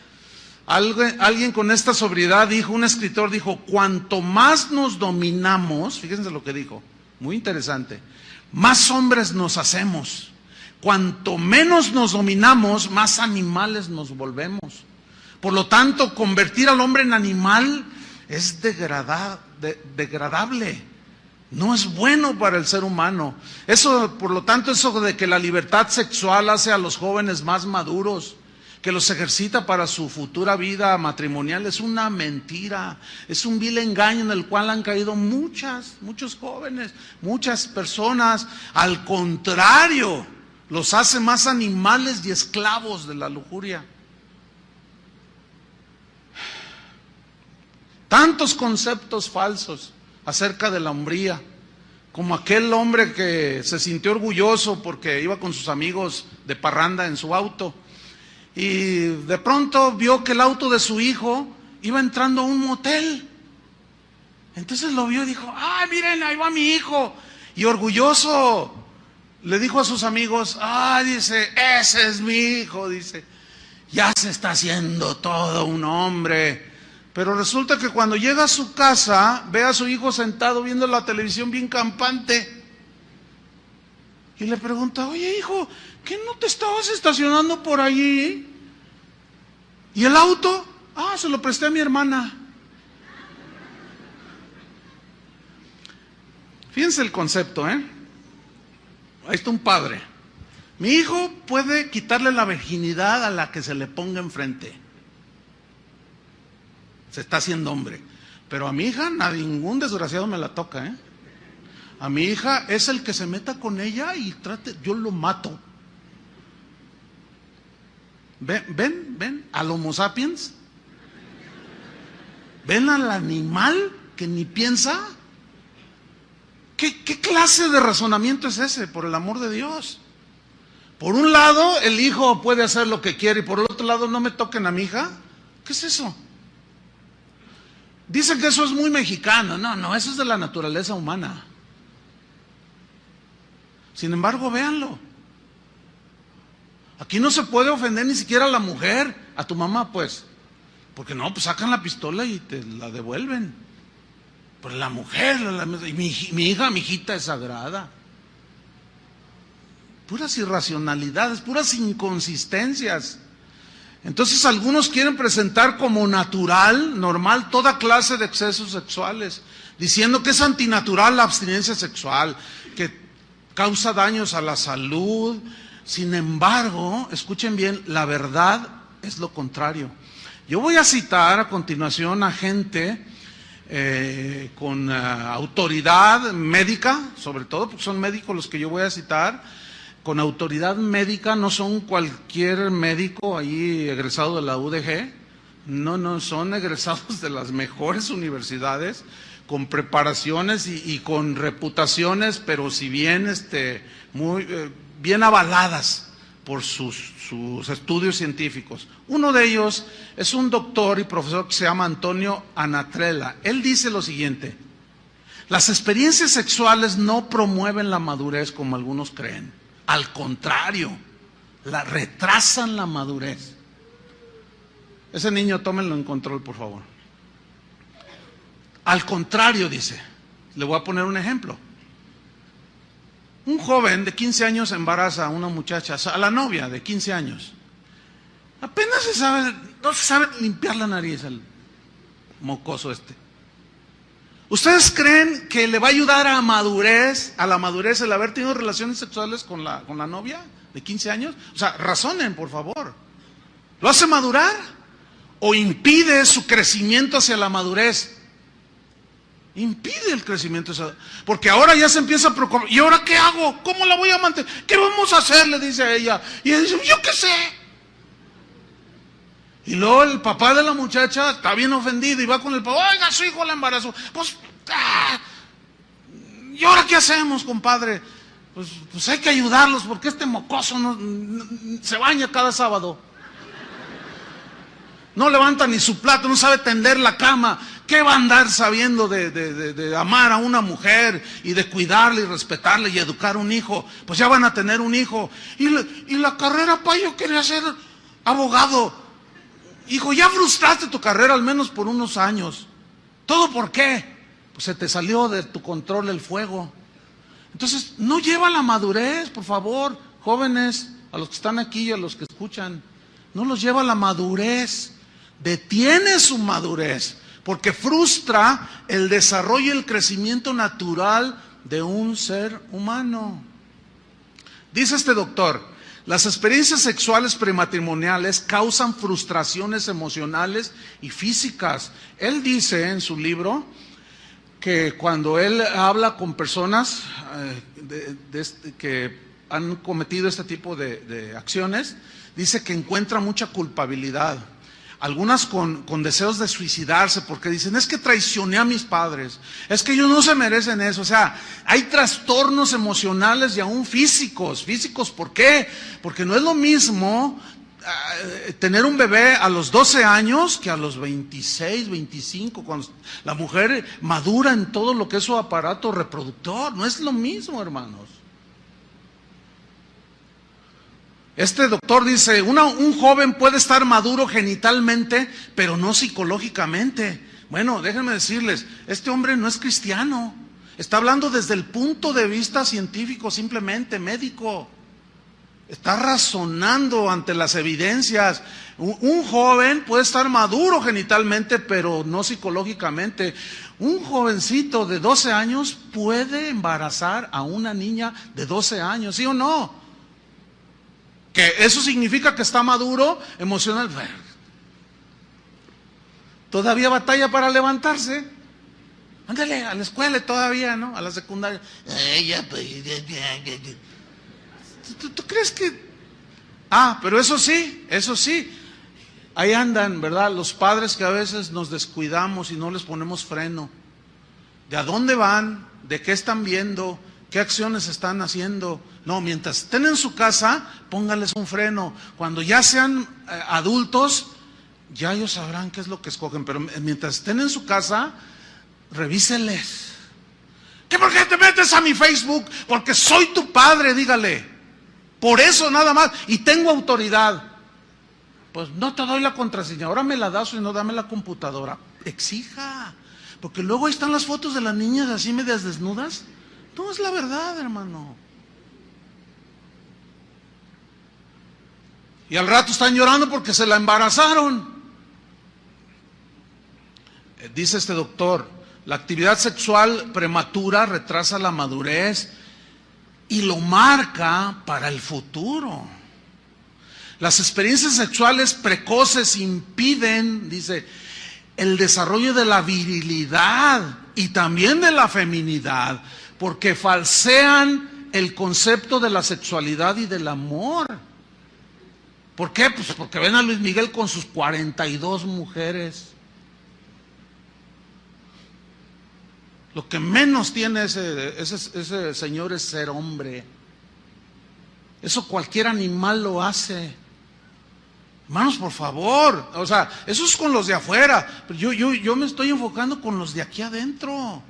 Alguien con esta sobriedad dijo, un escritor dijo: cuanto más nos dominamos, fíjense lo que dijo, muy interesante, más hombres nos hacemos. Cuanto menos nos dominamos, más animales nos volvemos. Por lo tanto, convertir al hombre en animal es degradable. No es bueno para el ser humano. Por lo tanto, eso de que la libertad sexual hace a los jóvenes más maduros, que los ejercita para su futura vida matrimonial, es una mentira. Es un vil engaño en el cual han caído muchos jóvenes, muchas personas. Al contrario, los hace más animales y esclavos de la lujuria. Tantos conceptos falsos acerca de la hombría, como aquel hombre que se sintió orgulloso porque iba con sus amigos de parranda en su auto y de pronto vio que el auto de su hijo iba entrando a un motel. Entonces lo vio y dijo: ¡ay, miren, ahí va mi hijo! Y orgulloso le dijo a sus amigos: dice, ese es mi hijo, dice, ya se está haciendo todo un hombre. Pero resulta que cuando llega a su casa, ve a su hijo sentado viendo la televisión bien campante. Y le pregunta: oye, hijo, ¿qué no te estabas estacionando por allí? ¿Y el auto? Se lo presté a mi hermana. Fíjense el concepto, Ahí está un padre. Mi hijo puede quitarle la virginidad a la que se le ponga enfrente. Se está haciendo hombre. Pero a mi hija, a ningún desgraciado me la toca, A mi hija es el que se meta con ella y trate, yo lo mato. ¿Ven al Homo sapiens? ¿Ven al animal que ni piensa? ¿Qué clase de razonamiento es ese, por el amor de Dios? Por un lado, el hijo puede hacer lo que quiere, y por el otro lado, no me toquen a mi hija. ¿Qué es eso? Dicen que eso es muy mexicano. No, eso es de la naturaleza humana. Sin embargo, véanlo. Aquí no se puede ofender ni siquiera a la mujer, a tu mamá, pues. Porque no, pues sacan la pistola y te la devuelven. Pero la mujer, mi hija, mi hijita es sagrada. Puras irracionalidades, puras inconsistencias. Entonces algunos quieren presentar como natural, normal, toda clase de excesos sexuales, diciendo que es antinatural la abstinencia sexual, que causa daños a la salud. Sin embargo, escuchen bien, la verdad es lo contrario. Yo voy a citar a continuación a gente con autoridad médica, sobre todo porque son médicos los que yo voy a citar, con autoridad médica, no son cualquier médico ahí egresado de la UDG, no, son egresados de las mejores universidades, con preparaciones y con reputaciones, pero si bien muy bien avaladas por sus estudios científicos. Uno de ellos es un doctor y profesor que se llama Antonio Anatrella. Él dice lo siguiente: las experiencias sexuales no promueven la madurez como algunos creen. Al contrario, retrasan la madurez. Ese niño, tómenlo en control, por favor. Al contrario, dice, le voy a poner un ejemplo. Un joven de 15 años embaraza a una muchacha, a la novia de 15 años. Apenas no se sabe limpiar la nariz al mocoso este. ¿Ustedes creen que le va a ayudar a la madurez el haber tenido relaciones sexuales con la novia de 15 años? O sea, razonen, por favor. ¿Lo hace madurar o impide su crecimiento hacia la madurez? Impide el crecimiento, porque ahora ya se empieza a preocupar. ¿Y ahora qué hago? ¿Cómo la voy a mantener? ¿Qué vamos a hacer? Le dice a ella. Y ella dice, yo qué sé. Y luego el papá de la muchacha está bien ofendido y va con el papá, oiga, su hijo la embarazó. Pues, ¿y ahora qué hacemos, compadre? Pues hay que ayudarlos porque este mocoso se baña cada sábado. No levanta ni su plato, no sabe tender la cama. ¿Qué va a andar sabiendo de amar a una mujer y de cuidarla y respetarla y educar a un hijo? Pues ya van a tener un hijo. Y la carrera, pa, yo quería ser abogado. Hijo, ya frustraste tu carrera al menos por unos años. ¿Todo por qué? Pues se te salió de tu control el fuego. Entonces, no lleva la madurez, por favor, jóvenes, a los que están aquí y a los que escuchan. No los lleva la madurez. Detiene su madurez, porque frustra el desarrollo y el crecimiento natural de un ser humano. Dice este doctor, las experiencias sexuales prematrimoniales causan frustraciones emocionales y físicas. Él dice en su libro que cuando él habla con personas que han cometido este tipo de acciones, dice que encuentra mucha culpabilidad. Algunas con deseos de suicidarse porque dicen, es que traicioné a mis padres, es que ellos no se merecen eso. O sea, hay trastornos emocionales y aún físicos. ¿Físicos por qué? Porque no es lo mismo tener un bebé a los 12 años que a los 26, 25, cuando la mujer madura en todo lo que es su aparato reproductor. No es lo mismo, hermanos. Este doctor dice, un joven puede estar maduro genitalmente, pero no psicológicamente. Bueno, déjenme decirles, este hombre no es cristiano. Está hablando desde el punto de vista científico, simplemente médico. Está razonando ante las evidencias. Un joven puede estar maduro genitalmente, pero no psicológicamente. Un jovencito de 12 años puede embarazar a una niña de 12 años, ¿sí o no? Que eso significa que está maduro emocional. Todavía batalla para levantarse. Ándale, a la escuela todavía, ¿no? A la secundaria. ¿Tú crees que...? Pero eso sí. Ahí andan, ¿verdad? Los padres que a veces nos descuidamos y no les ponemos freno. ¿De a dónde van? ¿De qué están viendo? ¿Qué acciones están haciendo? No, mientras estén en su casa, póngales un freno. Cuando ya sean adultos, ya ellos sabrán qué es lo que escogen. Pero mientras estén en su casa, revíseles. ¿Qué por qué te metes a mi Facebook? Porque soy tu padre, dígale. Por eso nada más. Y tengo autoridad. Pues no te doy la contraseña. Ahora me la das o no, dame la computadora. Exija. Porque luego ahí están las fotos de las niñas así medias desnudas. No es la verdad, hermano. Y al rato están llorando porque se la embarazaron. Dice este doctor, la actividad sexual prematura retrasa la madurez y lo marca para el futuro. Las experiencias sexuales precoces impiden, dice, el desarrollo de la virilidad y también de la feminidad, porque falsean el concepto de la sexualidad y del amor. ¿Por qué? Pues porque ven a Luis Miguel con sus 42 mujeres. Lo que menos tiene ese señor es ser hombre. Eso cualquier animal lo hace. Hermanos, por favor. O sea, eso es con los de afuera. Pero yo me estoy enfocando con los de aquí adentro.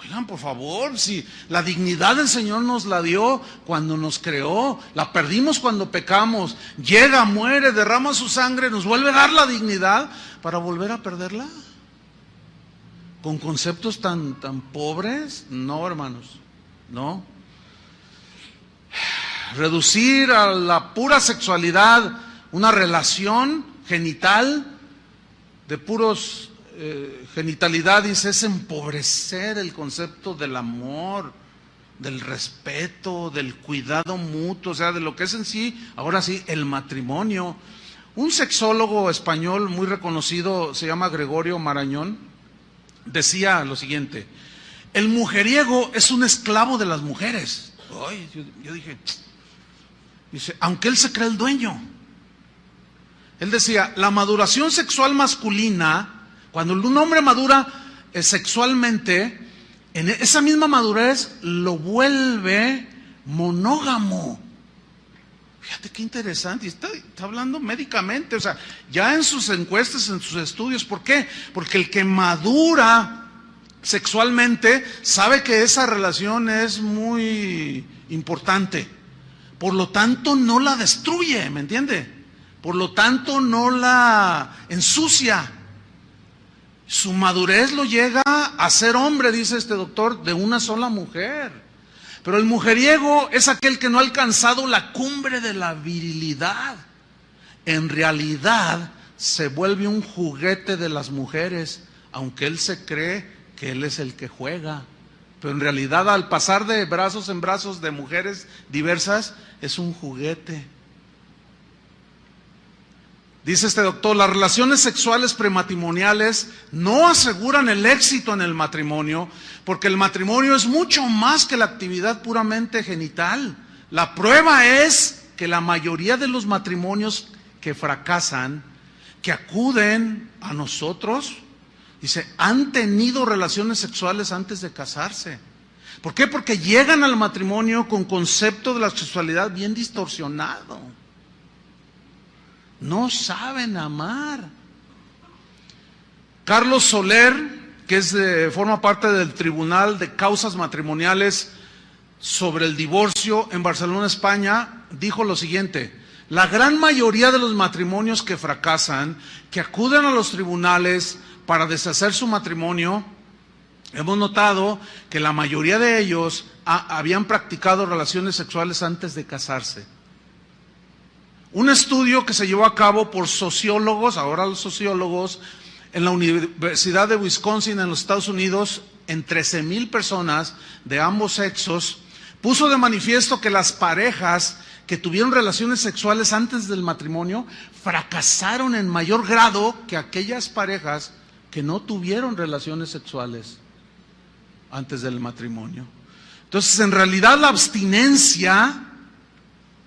Oigan, por favor, si la dignidad del Señor nos la dio cuando nos creó, la perdimos cuando pecamos, llega, muere, derrama su sangre, nos vuelve a dar la dignidad para volver a perderla. ¿Con conceptos tan pobres? No, hermanos. ¿no? Reducir a la pura sexualidad una relación genital de puros genitalidad, dice, es empobrecer el concepto del amor, del respeto, del cuidado mutuo, o sea, de lo que es en sí, ahora sí, el matrimonio. Un sexólogo español muy reconocido, se llama Gregorio Marañón, decía lo siguiente: el mujeriego es un esclavo de las mujeres. Ay, yo dije, dice, aunque él se cree el dueño. Él decía, la maduración sexual masculina, cuando un hombre madura sexualmente, en esa misma madurez lo vuelve monógamo. Fíjate qué interesante, y está hablando médicamente, o sea, ya en sus encuestas, en sus estudios. ¿Por qué? Porque el que madura sexualmente sabe que esa relación es muy importante, por lo tanto no la destruye, ¿me entiende? Por lo tanto no la ensucia. Su madurez lo llega a ser hombre, dice este doctor, de una sola mujer. Pero el mujeriego es aquel que no ha alcanzado la cumbre de la virilidad. En realidad se vuelve un juguete de las mujeres, aunque él se cree que él es el que juega. Pero en realidad, al pasar de brazos en brazos de mujeres diversas, es un juguete. Dice este doctor, las relaciones sexuales prematrimoniales no aseguran el éxito en el matrimonio, porque el matrimonio es mucho más que la actividad puramente genital. La prueba es que la mayoría de los matrimonios que fracasan, que acuden a nosotros, dice, han tenido relaciones sexuales antes de casarse. ¿Por qué? Porque llegan al matrimonio con concepto de la sexualidad bien distorsionado. No saben amar. Carlos Soler, que forma parte del Tribunal de Causas Matrimoniales sobre el Divorcio en Barcelona, España, dijo lo siguiente: la gran mayoría de los matrimonios que fracasan, que acuden a los tribunales para deshacer su matrimonio, hemos notado que la mayoría de ellos habían practicado relaciones sexuales antes de casarse. Un estudio que se llevó a cabo por sociólogos, ahora los sociólogos, en la Universidad de Wisconsin en los Estados Unidos, en 13,000 personas de ambos sexos, puso de manifiesto que las parejas que tuvieron relaciones sexuales antes del matrimonio fracasaron en mayor grado que aquellas parejas que no tuvieron relaciones sexuales antes del matrimonio. Entonces, en realidad la abstinencia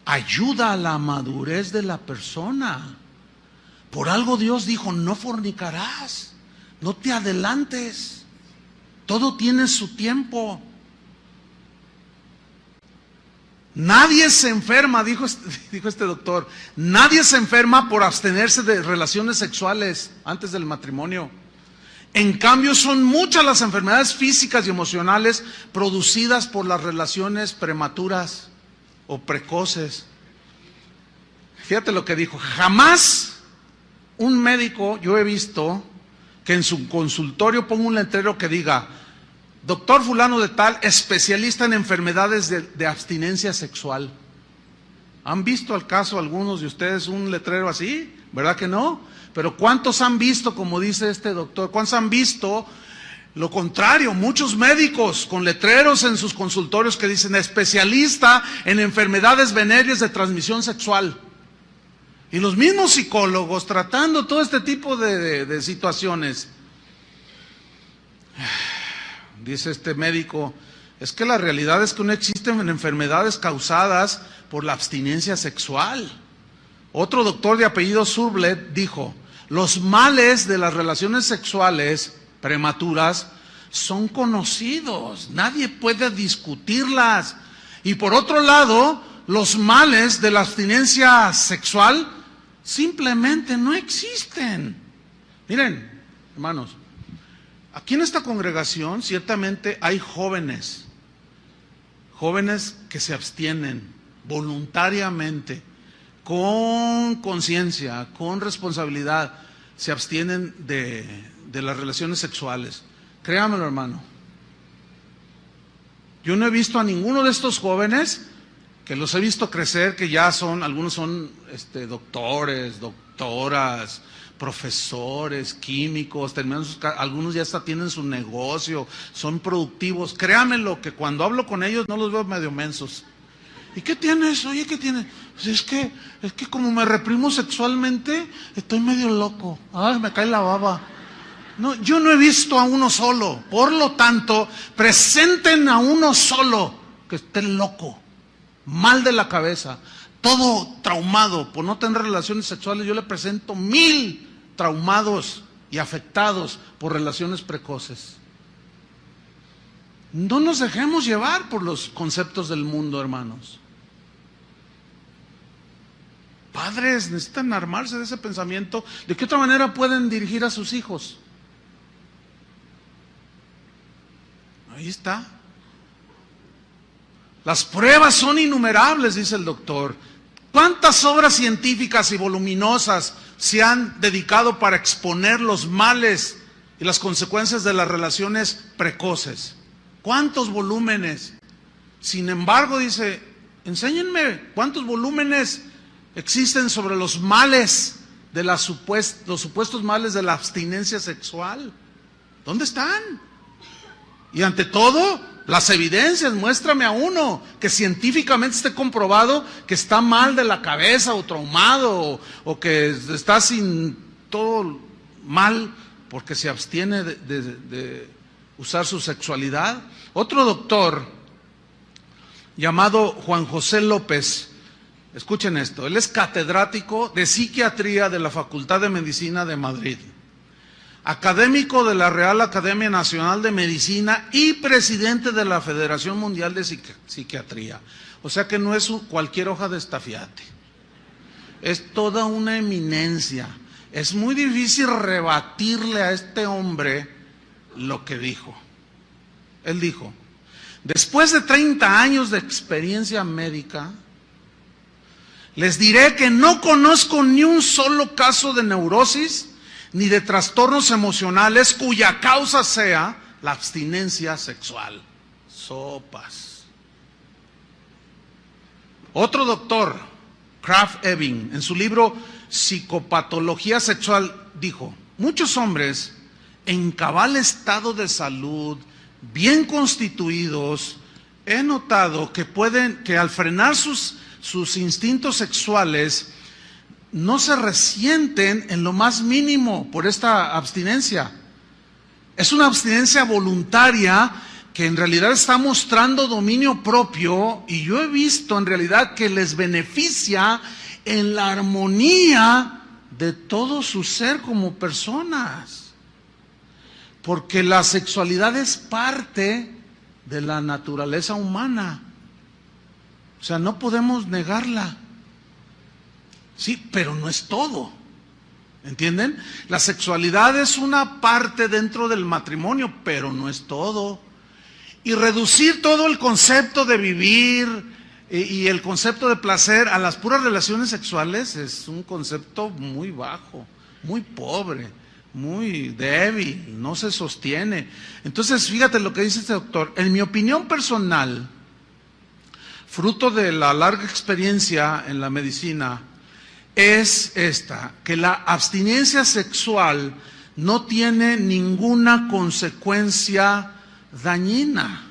ayuda a la madurez de la persona. Por algo Dios dijo, no fornicarás, no te adelantes, todo tiene su tiempo. Nadie se enferma, dijo este doctor, nadie se enferma por abstenerse de relaciones sexuales antes del matrimonio. En cambio, son muchas las enfermedades físicas y emocionales producidas por las relaciones prematuras o precoces. Fíjate lo que dijo: jamás un médico, yo he visto, que en su consultorio ponga un letrero que diga, doctor fulano de tal, especialista en enfermedades de abstinencia sexual. ¿Han visto al caso algunos de ustedes un letrero así? ¿Verdad que no? Pero ¿cuántos han visto, como dice este doctor? ¿Cuántos han visto lo contrario? Muchos médicos con letreros en sus consultorios que dicen especialista en enfermedades venéreas de transmisión sexual. Y los mismos psicólogos tratando todo este tipo de situaciones. Dice este médico, es que la realidad es que no existen enfermedades causadas por la abstinencia sexual. Otro doctor de apellido Surblet dijo, los males de las relaciones sexuales prematuras son conocidos, nadie puede discutirlas. Y por otro lado, los males de la abstinencia sexual simplemente no existen. Miren, hermanos, aquí en esta congregación ciertamente hay jóvenes que se abstienen voluntariamente, con conciencia, con responsabilidad, se abstienen de las relaciones sexuales. Créamelo, hermano. Yo no he visto a ninguno de estos jóvenes, que los he visto crecer, que ya son, algunos son doctores, doctoras, profesores, químicos, algunos ya hasta tienen su negocio, son productivos. Créanmelo que cuando hablo con ellos no los veo medio mensos. ¿Y qué tienes? Oye, ¿qué tienes? Pues es que como me reprimo sexualmente, estoy medio loco. Ay, me cae la baba. No, yo no he visto a uno solo. Por lo tanto, presenten a uno solo que esté loco, mal de la cabeza, todo traumado por no tener relaciones sexuales. Yo le presento 1000 traumados y afectados por relaciones precoces. No nos dejemos llevar por los conceptos del mundo, hermanos. Padres necesitan armarse de ese pensamiento. ¿De qué otra manera pueden dirigir a sus hijos? Ahí está. Las pruebas son innumerables, dice el doctor. ¿Cuántas obras científicas y voluminosas se han dedicado para exponer los males y las consecuencias de las relaciones precoces? ¿Cuántos volúmenes? Sin embargo, dice, enséñenme cuántos volúmenes existen sobre los males de los supuestos males de la abstinencia sexual. ¿Dónde están? Y ante todo, las evidencias. Muéstrame a uno que científicamente esté comprobado que está mal de la cabeza o traumado o que está sin todo mal porque se abstiene de usar su sexualidad. Otro doctor llamado Juan José López, escuchen esto, él es catedrático de psiquiatría de la Facultad de Medicina de Madrid, académico de la Real Academia Nacional de Medicina y presidente de la Federación Mundial de Psiquiatría. O sea que no es cualquier hoja de estafiate, es toda una eminencia. Es muy difícil rebatirle a este hombre lo que dijo. Él dijo, después de 30 años de experiencia médica, les diré que no conozco ni un solo caso de neurosis ni de trastornos emocionales cuya causa sea la abstinencia sexual. Sopas. Otro doctor, Krafft Ebing, en su libro Psicopatología Sexual, dijo, muchos hombres en cabal estado de salud, bien constituidos, he notado que al frenar sus instintos sexuales, no se resienten en lo más mínimo por esta abstinencia. Es una abstinencia voluntaria que en realidad está mostrando dominio propio, y yo he visto en realidad que les beneficia en la armonía de todo su ser como personas. Porque la sexualidad es parte de la naturaleza humana. O sea, no podemos negarla. Sí, pero no es todo. ¿Entienden? La sexualidad es una parte dentro del matrimonio, pero no es todo. Y reducir todo el concepto de vivir y el concepto de placer a las puras relaciones sexuales es un concepto muy bajo, muy pobre, muy débil, no se sostiene. Entonces, fíjate lo que dice este doctor. En mi opinión personal, fruto de la larga experiencia en la medicina, es esta, que la abstinencia sexual no tiene ninguna consecuencia dañina.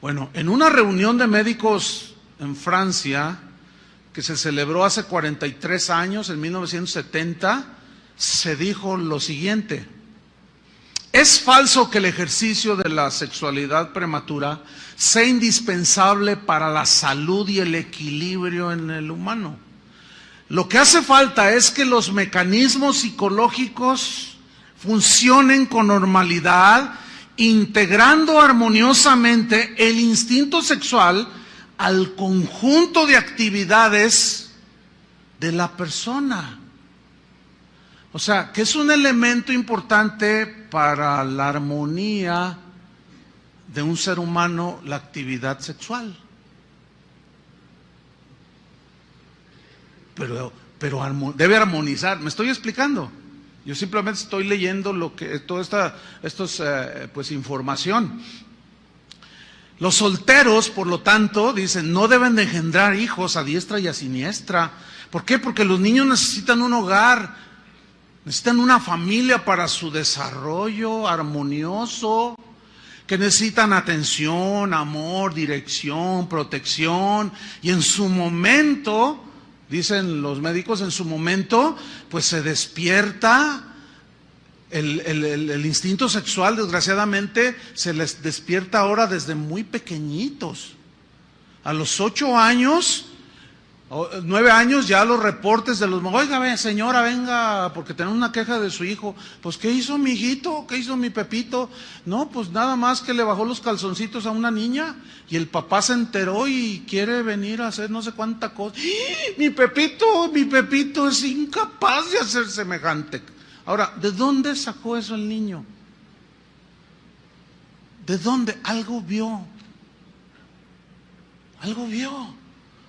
Bueno, en una reunión de médicos en Francia, que se celebró hace 43 años, en 1970, se dijo lo siguiente: es falso que el ejercicio de la sexualidad prematura sea indispensable para la salud y el equilibrio en el humano. Lo que hace falta es que los mecanismos psicológicos funcionen con normalidad, integrando armoniosamente el instinto sexual al conjunto de actividades de la persona. O sea, que es un elemento importante para la armonía de un ser humano, la actividad sexual. Pero debe armonizar. ¿Me estoy explicando? Yo simplemente estoy leyendo lo que toda esta pues información. Los solteros, por lo tanto, dicen, no deben de engendrar hijos a diestra y a siniestra. ¿Por qué? Porque los niños necesitan un hogar, necesitan una familia para su desarrollo armonioso, que necesitan atención, amor, dirección, protección, y en su momento, dicen los médicos, en su momento, pues se despierta el instinto sexual. Desgraciadamente se les despierta ahora desde muy pequeñitos. A los 8 años, 9 años, ya los reportes de los... Oiga, señora, venga, porque tenemos una queja de su hijo. Pues, ¿qué hizo mi hijito? ¿Qué hizo mi Pepito? No, pues nada más que le bajó los calzoncitos a una niña y el papá se enteró y quiere venir a hacer no sé cuánta cosa. ¡Ah! Mi Pepito es incapaz de hacer semejante. Ahora, ¿de dónde sacó eso el niño? ¿De dónde? Algo vio. Algo vio.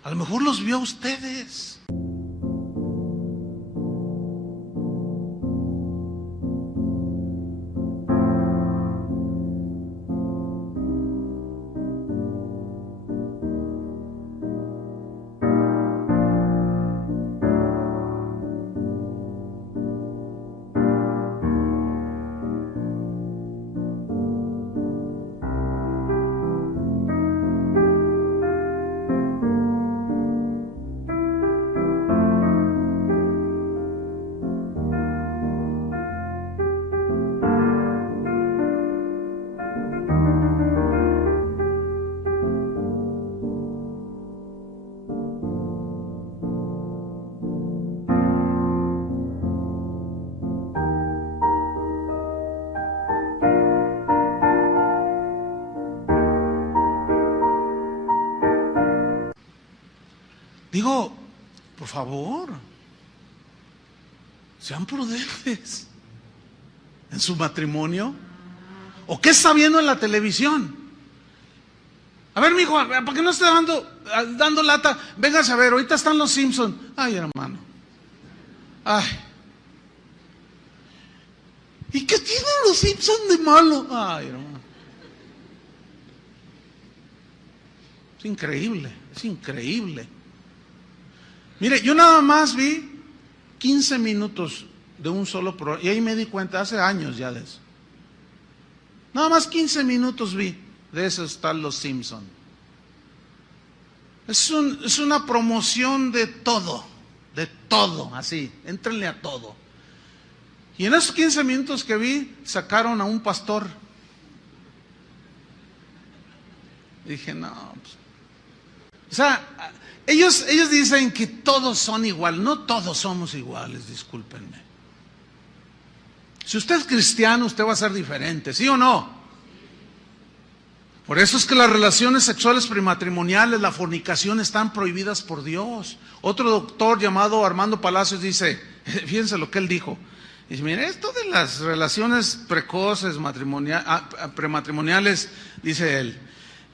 A lo mejor los vio a ustedes. Digo, por favor, sean prudentes en su matrimonio. ¿O qué está viendo en la televisión? A ver, mijo, ¿para qué no esté dando lata? Véngase a ver, ahorita están los Simpsons. Ay, hermano. Ay. ¿Y qué tienen los Simpsons de malo? Ay, hermano. Es increíble, es increíble. Mire, yo nada más vi 15 minutos de un solo programa, y ahí me di cuenta, hace años ya de eso. Nada más 15 minutos vi, de eso están los Simpson. Es una promoción de todo, así, éntrenle a todo. Y en esos 15 minutos que vi, sacaron a un pastor. Dije, no, pues, o sea, ellos dicen que todos son iguales. No todos somos iguales, discúlpenme. Si usted es cristiano, usted va a ser diferente, ¿sí o no? Por eso es que las relaciones sexuales prematrimoniales, la fornicación, están prohibidas por Dios. Otro doctor llamado Armando Palacios dice, fíjense lo que él dijo. Dice, mire, esto de las relaciones precoces, prematrimoniales, dice él,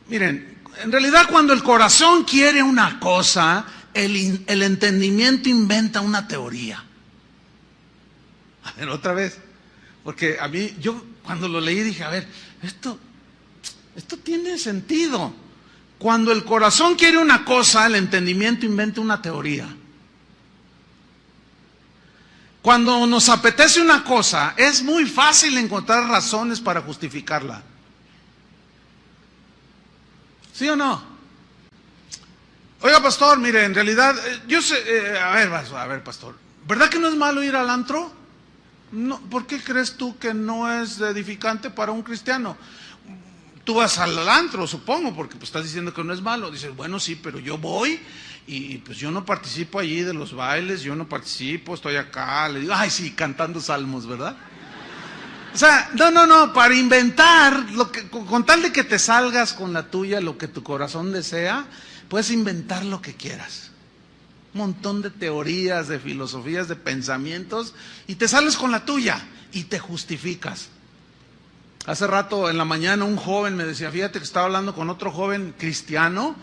miren, en realidad cuando el corazón quiere una cosa, el entendimiento inventa una teoría. A ver, otra vez, porque a mí, yo cuando lo leí dije, a ver, esto tiene sentido. Cuando el corazón quiere una cosa, el entendimiento inventa una teoría. Cuando nos apetece una cosa, es muy fácil encontrar razones para justificarla. ¿Sí o no? Oiga, pastor, mire, en realidad, yo sé, a ver, pastor, ¿verdad que no es malo ir al antro? No, ¿por qué crees tú que no es edificante para un cristiano? Tú vas al antro, supongo, porque pues estás diciendo que no es malo. Dices, bueno, sí, pero yo voy y pues yo no participo allí de los bailes, yo no participo, estoy acá, le digo, ay, sí, cantando salmos, ¿verdad? O sea, no, para inventar, con tal de que te salgas con la tuya, lo que tu corazón desea, puedes inventar lo que quieras. Un montón de teorías, de filosofías, de pensamientos, y te sales con la tuya y te justificas. Hace rato en la mañana un joven me decía, fíjate que estaba hablando con otro joven cristiano,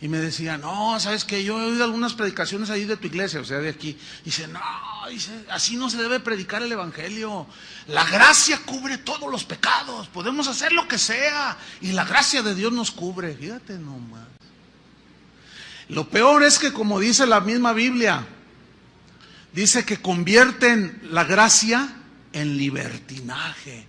y me decía, no, ¿sabes qué? Yo he oído algunas predicaciones ahí de tu iglesia, o sea, de aquí. Y dice, no, dice, así no se debe predicar el evangelio. La gracia cubre todos los pecados, podemos hacer lo que sea y la gracia de Dios nos cubre. Fíjate nomás. Lo peor es que, como dice la misma Biblia, dice que convierten la gracia en libertinaje.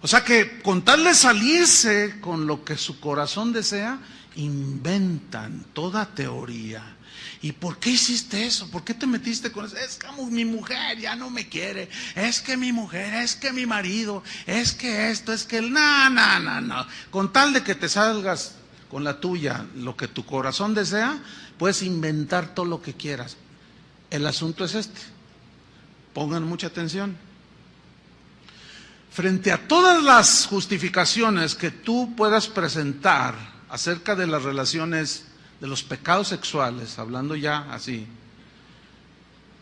O sea que con tal de salirse con lo que su corazón desea, inventan toda teoría. ¿Y por qué hiciste eso? ¿Por qué te metiste con eso? Es que mi mujer ya no me quiere. Es que mi mujer, es que mi marido, es que esto, es que el... No. Con tal de que te salgas con la tuya, lo que tu corazón desea, puedes inventar todo lo que quieras. El asunto es este. Pongan mucha atención. Frente a todas las justificaciones que tú puedas presentar acerca de las relaciones, de los pecados sexuales, hablando ya así,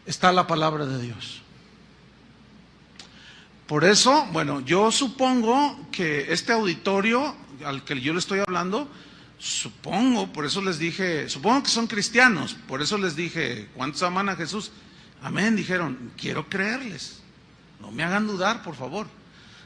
está la palabra de Dios. Por eso, bueno, yo supongo que este auditorio al que yo le estoy hablando, por eso les dije, supongo que son cristianos, por eso les dije, ¿cuántos aman a Jesús? Amén, dijeron, quiero creerles, no me hagan dudar, por favor.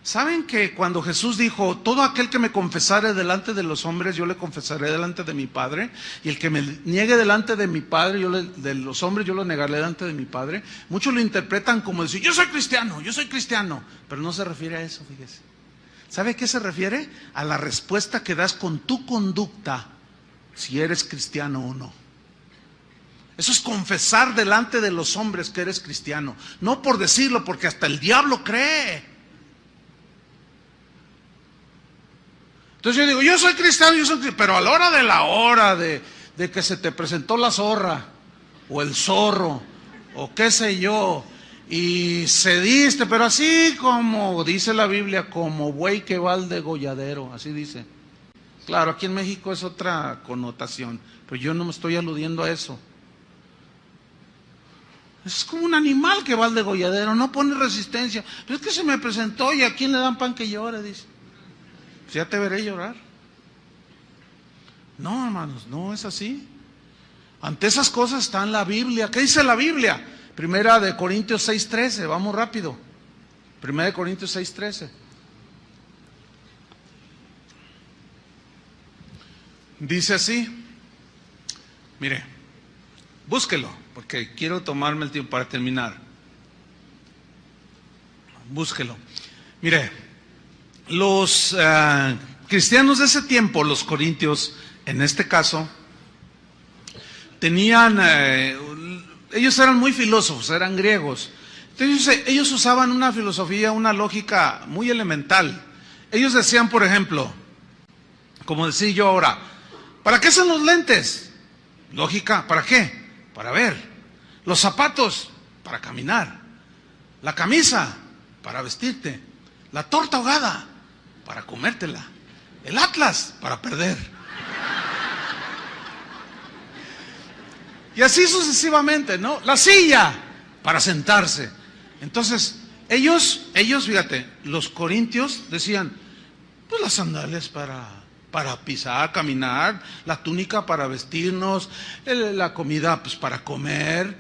¿Saben que cuando Jesús dijo, todo aquel que me confesare delante de los hombres, yo le confesaré delante de mi Padre, y el que me niegue delante de mi Padre, de los hombres, yo lo negaré delante de mi Padre? Muchos lo interpretan como decir, yo soy cristiano, pero no se refiere a eso, fíjese. ¿Sabe a qué se refiere? A la respuesta que das con tu conducta, si eres cristiano o no. Eso es confesar delante de los hombres que eres cristiano, no por decirlo, porque hasta el diablo cree. Entonces yo digo, yo soy cristiano, pero a la hora de que se te presentó la zorra, o el zorro, o qué sé yo, y cediste, pero así como dice la Biblia, como buey que va al degolladero, así dice. Claro, aquí en México es otra connotación, pero yo no me estoy aludiendo a eso. Es como un animal que va al degolladero, no pone resistencia. Pero es que se me presentó y a quién le dan pan que llore, dice. Pues ya te veré llorar. No, hermanos, no es así. Ante esas cosas está en la Biblia. ¿Qué dice la Biblia? Primera de Corintios 6:13, vamos rápido. Primera de Corintios 6:13. Dice así. Mire, búsquelo, porque quiero tomarme el tiempo para terminar. Búsquelo. Mire. Los cristianos de ese tiempo, los corintios, en este caso, tenían, ellos eran muy filósofos, eran griegos. Entonces ellos usaban una filosofía, una lógica muy elemental. Ellos decían, por ejemplo, como decía yo ahora, ¿para qué son los lentes? Lógica, ¿para qué? Para ver. Los zapatos, para caminar. La camisa, para vestirte. La torta ahogada, para comértela. El atlas, para perder. Y así sucesivamente, ¿no? La silla, para sentarse. Entonces, ellos, fíjate, los corintios decían, pues las sandalias para pisar, caminar, la túnica para vestirnos, la comida pues para comer,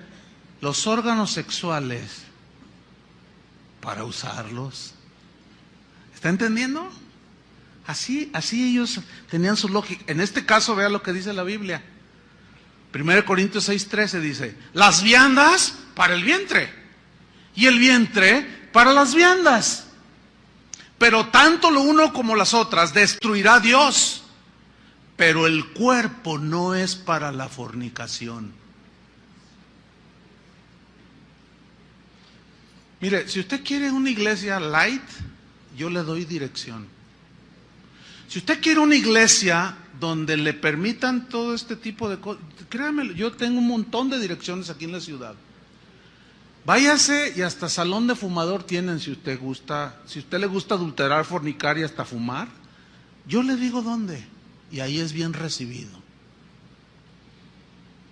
los órganos sexuales para usarlos. ¿Está entendiendo? Así ellos tenían su lógica. En este caso, vea lo que dice la Biblia. 1 Corintios 6:13 dice, las viandas para el vientre, y el vientre para las viandas. Pero tanto lo uno como las otras destruirá Dios. Pero el cuerpo no es para la fornicación. Mire, si usted quiere una iglesia light, yo le doy dirección. Si usted quiere una iglesia donde le permitan todo este tipo de cosas, créame, yo tengo un montón de direcciones aquí en la ciudad. Váyase y hasta salón de fumador tienen si usted gusta. Si usted le gusta adulterar, fornicar y hasta fumar, yo le digo dónde, y ahí es bien recibido.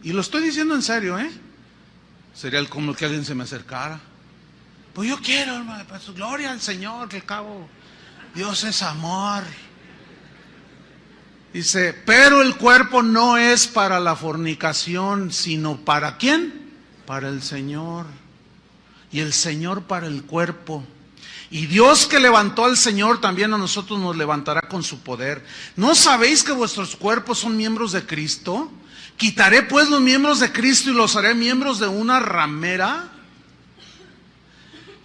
Y lo estoy diciendo en serio, Sería como que alguien se me acercara. Pues yo quiero, hermano, pues gloria al Señor, que al cabo Dios es amor. Dice, pero el cuerpo no es para la fornicación, sino ¿para quién? para el Señor y el Señor para el cuerpo. Y Dios que levantó al Señor también a nosotros nos levantará con su poder. ¿No sabéis que vuestros cuerpos son miembros de Cristo? ¿Quitaré pues los miembros de Cristo y los haré miembros de una ramera?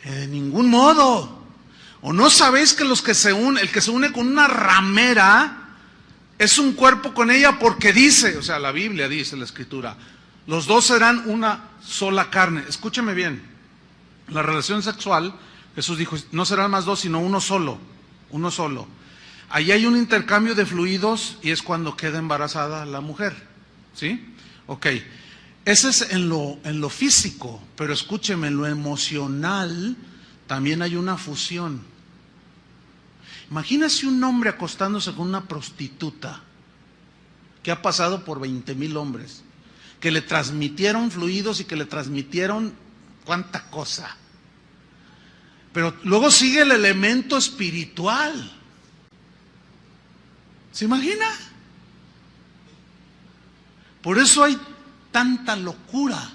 De ningún modo. ¿O no sabéis que el que se une con una ramera es un cuerpo con ella? Porque dice, o sea, la Biblia dice, la Escritura, los dos serán una sola carne. Escúcheme bien, la relación sexual, Jesús dijo, no serán más dos, sino uno solo, uno solo. Allí hay un intercambio de fluidos y es cuando queda embarazada la mujer, ¿sí? Ok, ese es en lo físico, pero escúcheme, en lo emocional también hay una fusión. Imagínese un hombre acostándose con una prostituta que ha pasado por 20,000 hombres, que le transmitieron fluidos y que le transmitieron cuánta cosa. Pero luego sigue el elemento espiritual. ¿Se imagina? Por eso hay tanta locura.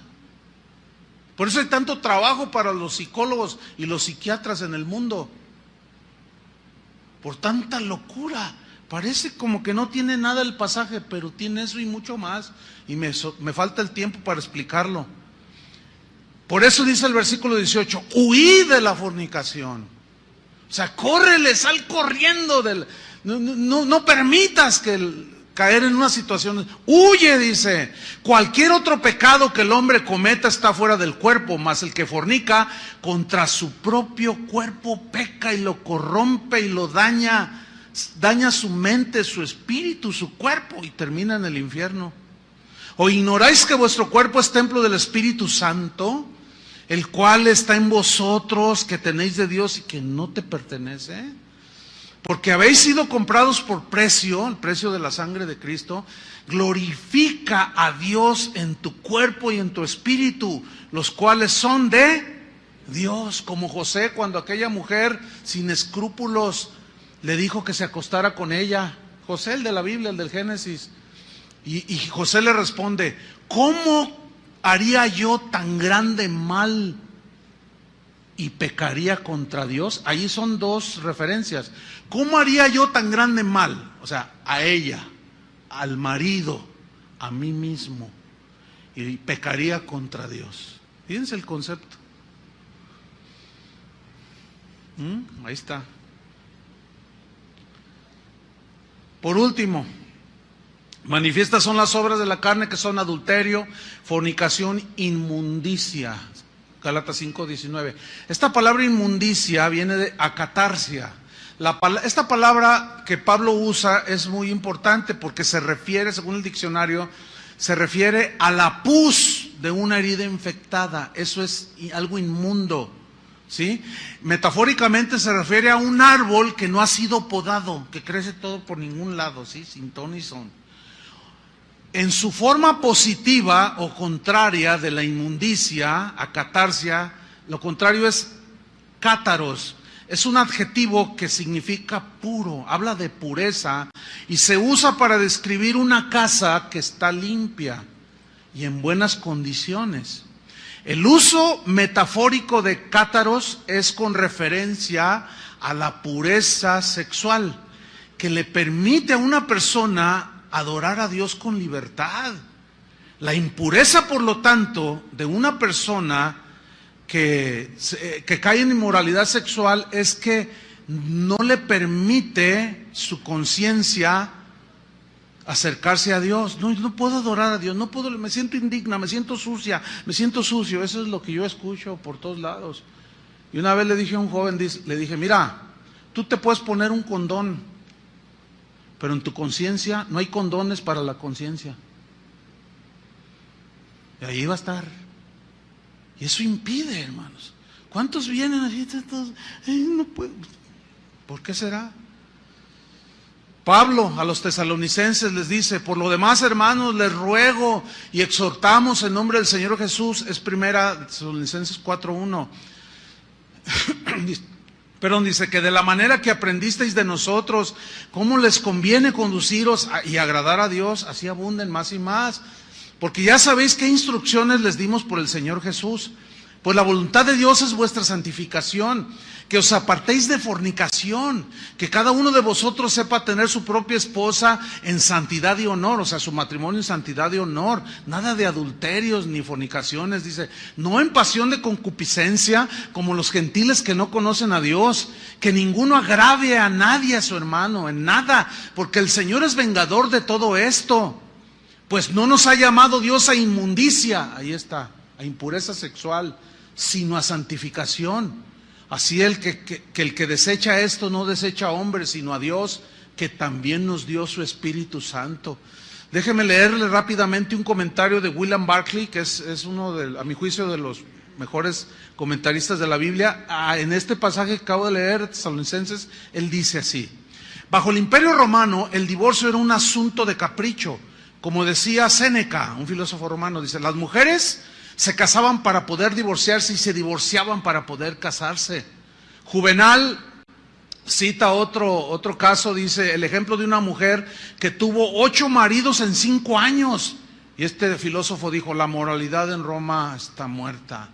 Por eso hay tanto trabajo para los psicólogos y los psiquiatras en el mundo. Por tanta locura. Parece como que no tiene nada el pasaje, pero tiene eso y mucho más. Y me falta el tiempo para explicarlo. Por eso dice el versículo 18, huid de la fornicación. O sea, córrele, sal corriendo. No permitas caer en una situación. Huye, dice. Cualquier otro pecado que el hombre cometa está fuera del cuerpo, mas el que fornica contra su propio cuerpo peca y lo corrompe y lo daña su mente, su espíritu, su cuerpo y termina en el infierno. ¿O ignoráis que vuestro cuerpo es templo del Espíritu Santo, el cual está en vosotros, que tenéis de Dios y que no te pertenece? Porque habéis sido comprados por precio, el precio de la sangre de Cristo. Glorifica a Dios en tu cuerpo y en tu espíritu, los cuales son de Dios. Como José, cuando aquella mujer sin escrúpulos le dijo que se acostara con ella. José, el de la Biblia, el del Génesis. Y José le responde, ¿cómo haría yo tan grande mal y pecaría contra Dios? Ahí son dos referencias. ¿Cómo haría yo tan grande mal? O sea, a ella, al marido, a mí mismo, y pecaría contra Dios. Fíjense el concepto. Ahí está. Por último, manifiestas son las obras de la carne, que son adulterio, fornicación, inmundicia. Gálatas 5:19. Esta palabra inmundicia viene de acatarsia. Esta palabra que Pablo usa es muy importante porque se refiere, según el diccionario, se refiere a la pus de una herida infectada. Eso es algo inmundo, ¿sí? Metafóricamente se refiere a un árbol que no ha sido podado, que crece todo por ningún lado, ¿sí? Sin ton ni son. En su forma positiva o contraria de la inmundicia, acatarsia, lo contrario es cátaros. Es un adjetivo que significa puro, habla de pureza y se usa para describir una casa que está limpia y en buenas condiciones. El uso metafórico de cátaros es con referencia a la pureza sexual, que le permite a una persona adorar a Dios con libertad. La impureza, por lo tanto, de una persona que cae en inmoralidad sexual es que no le permite su conciencia acercarse a Dios. No puedo adorar a Dios, no puedo, me siento indigna, me siento sucia, me siento sucio. Eso es lo que yo escucho por todos lados. Y una vez le dije a un joven, le dije, mira, tú te puedes poner un condón, pero en tu conciencia no hay condones para la conciencia. Y ahí va a estar. Y eso impide, hermanos. ¿Cuántos vienen así? No puedo. ¿Por qué será? Pablo a los tesalonicenses les dice, por lo demás, hermanos, les ruego y exhortamos en nombre del Señor Jesús, es primera Tesalonicenses 4:1. Perdón, dice que de la manera que aprendisteis de nosotros, cómo les conviene conduciros y agradar a Dios, así abunden más y más. Porque ya sabéis qué instrucciones les dimos por el Señor Jesús. Pues la voluntad de Dios es vuestra santificación, que os apartéis de fornicación, que cada uno de vosotros sepa tener su propia esposa en santidad y honor, o sea, su matrimonio en santidad y honor, nada de adulterios ni fornicaciones, dice, no en pasión de concupiscencia, como los gentiles que no conocen a Dios, que ninguno agrave a nadie, a su hermano, en nada, porque el Señor es vengador de todo esto, pues no nos ha llamado Dios a inmundicia, ahí está, a impureza sexual, sino a santificación. Así el que desecha esto no desecha a hombres, sino a Dios, que también nos dio su Espíritu Santo. Déjeme leerle rápidamente un comentario de William Barclay, que es uno, a mi juicio, de los mejores comentaristas de la Biblia. En este pasaje que acabo de leer, Tesalonicenses, él dice así: bajo el Imperio Romano, el divorcio era un asunto de capricho. Como decía Séneca, un filósofo romano, dice, las mujeres se casaban para poder divorciarse y se divorciaban para poder casarse. Juvenal cita otro caso, dice, el ejemplo de una mujer que tuvo 8 maridos en 5 años. Y este filósofo dijo, la moralidad en Roma está muerta.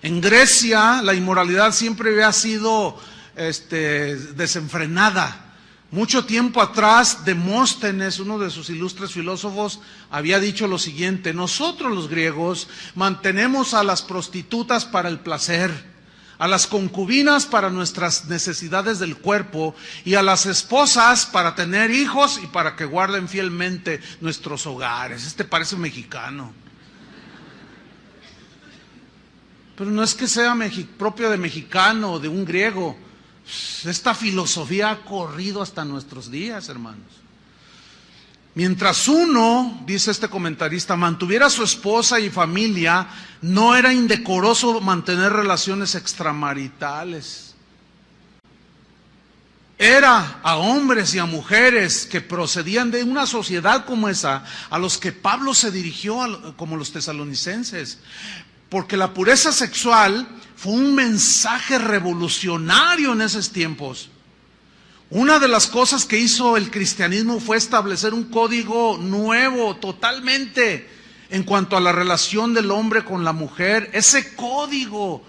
En Grecia la inmoralidad siempre había sido desenfrenada. Mucho tiempo atrás, Demóstenes, uno de sus ilustres filósofos, había dicho lo siguiente: nosotros los griegos mantenemos a las prostitutas para el placer, a las concubinas para nuestras necesidades del cuerpo y a las esposas para tener hijos y para que guarden fielmente nuestros hogares. Este parece mexicano. Pero no es que sea propio de mexicano o de un griego. Esta filosofía ha corrido hasta nuestros días, hermanos. Mientras uno, dice este comentarista, mantuviera a su esposa y familia, no era indecoroso mantener relaciones extramaritales. Era a hombres y a mujeres que procedían de una sociedad como esa, a los que Pablo se dirigió, como los tesalonicenses. Porque la pureza sexual fue un mensaje revolucionario en esos tiempos. Una de las cosas que hizo el cristianismo fue establecer un código nuevo totalmente en cuanto a la relación del hombre con la mujer. Ese código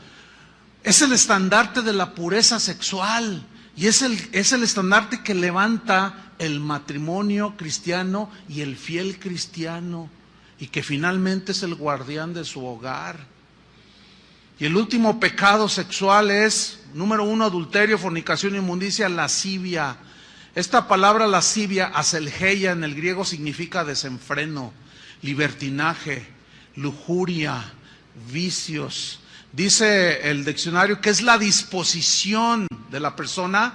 es el estandarte de la pureza sexual y es el estandarte que levanta el matrimonio cristiano y el fiel cristiano, y que finalmente es el guardián de su hogar. Y el último pecado sexual es, número 1, adulterio, fornicación, inmundicia, lascivia. Esta palabra lascivia, aselgeia, en el griego significa desenfreno, libertinaje, lujuria, vicios. Dice el diccionario que es la disposición de la persona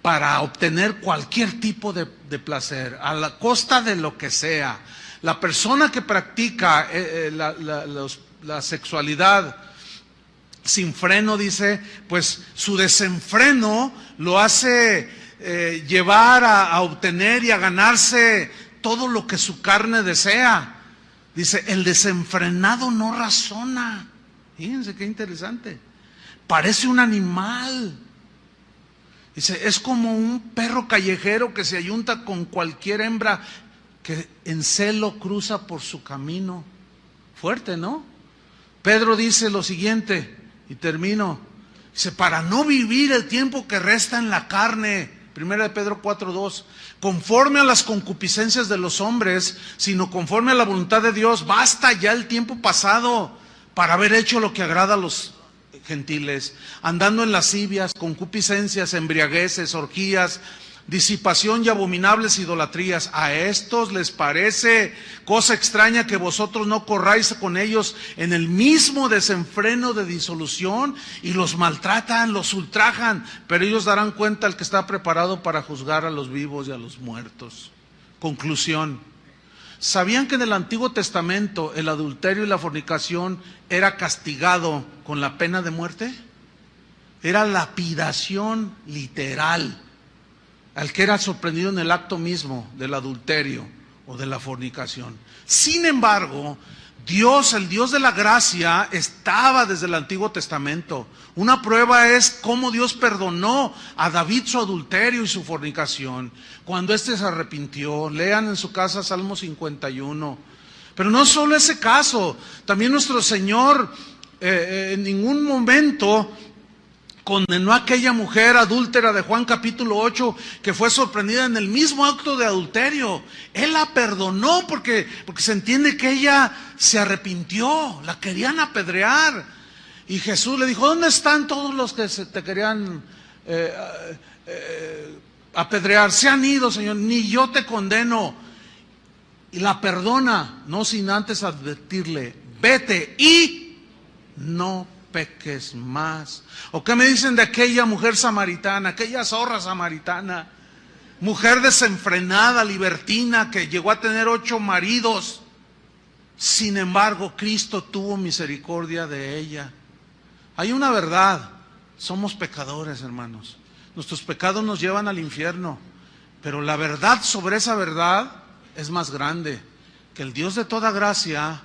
para obtener cualquier tipo de placer, a la costa de lo que sea. La persona que practica la sexualidad sin freno, dice, pues su desenfreno lo hace llevar a obtener y a ganarse todo lo que su carne desea. Dice, el desenfrenado no razona. Fíjense qué interesante. Parece un animal. Dice, es como un perro callejero que se ayunta con cualquier hembra que en celo cruza por su camino. Fuerte, ¿no? Pedro dice lo siguiente, y termino. Dice, para no vivir el tiempo que resta en la carne, 1 Pedro 4:2, conforme a las concupiscencias de los hombres, sino conforme a la voluntad de Dios. Basta ya el tiempo pasado para haber hecho lo que agrada a los gentiles, andando en lascivias, concupiscencias, embriagueces, orgías, disipación y abominables idolatrías. A estos les parece cosa extraña que vosotros no corráis con ellos en el mismo desenfreno de disolución, y los maltratan, los ultrajan, pero ellos darán cuenta al que está preparado para juzgar a los vivos y a los muertos. Conclusión: ¿sabían que en el Antiguo Testamento el adulterio y la fornicación era castigado con la pena de muerte? Era lapidación literal al que era sorprendido en el acto mismo del adulterio o de la fornicación. Sin embargo, Dios, el Dios de la gracia, estaba desde el Antiguo Testamento. Una prueba es cómo Dios perdonó a David su adulterio y su fornicación, cuando éste se arrepintió. Lean en su casa Salmo 51. Pero no solo ese caso, también nuestro Señor en ningún momento condenó a aquella mujer adúltera de Juan capítulo 8 que fue sorprendida en el mismo acto de adulterio. Él la perdonó porque se entiende que ella se arrepintió, la querían apedrear. Y Jesús le dijo: ¿dónde están todos los que te querían apedrear? Se han ido, Señor, ni yo te condeno. Y la perdona, no sin antes advertirle: vete y no peques más. ¿O qué me dicen de aquella mujer samaritana, aquella zorra samaritana? Mujer desenfrenada, libertina, que llegó a tener 8 maridos. Sin embargo, Cristo tuvo misericordia de ella. Hay una verdad: somos pecadores, hermanos. Nuestros pecados nos llevan al infierno. Pero la verdad sobre esa verdad es más grande: que el Dios de toda gracia,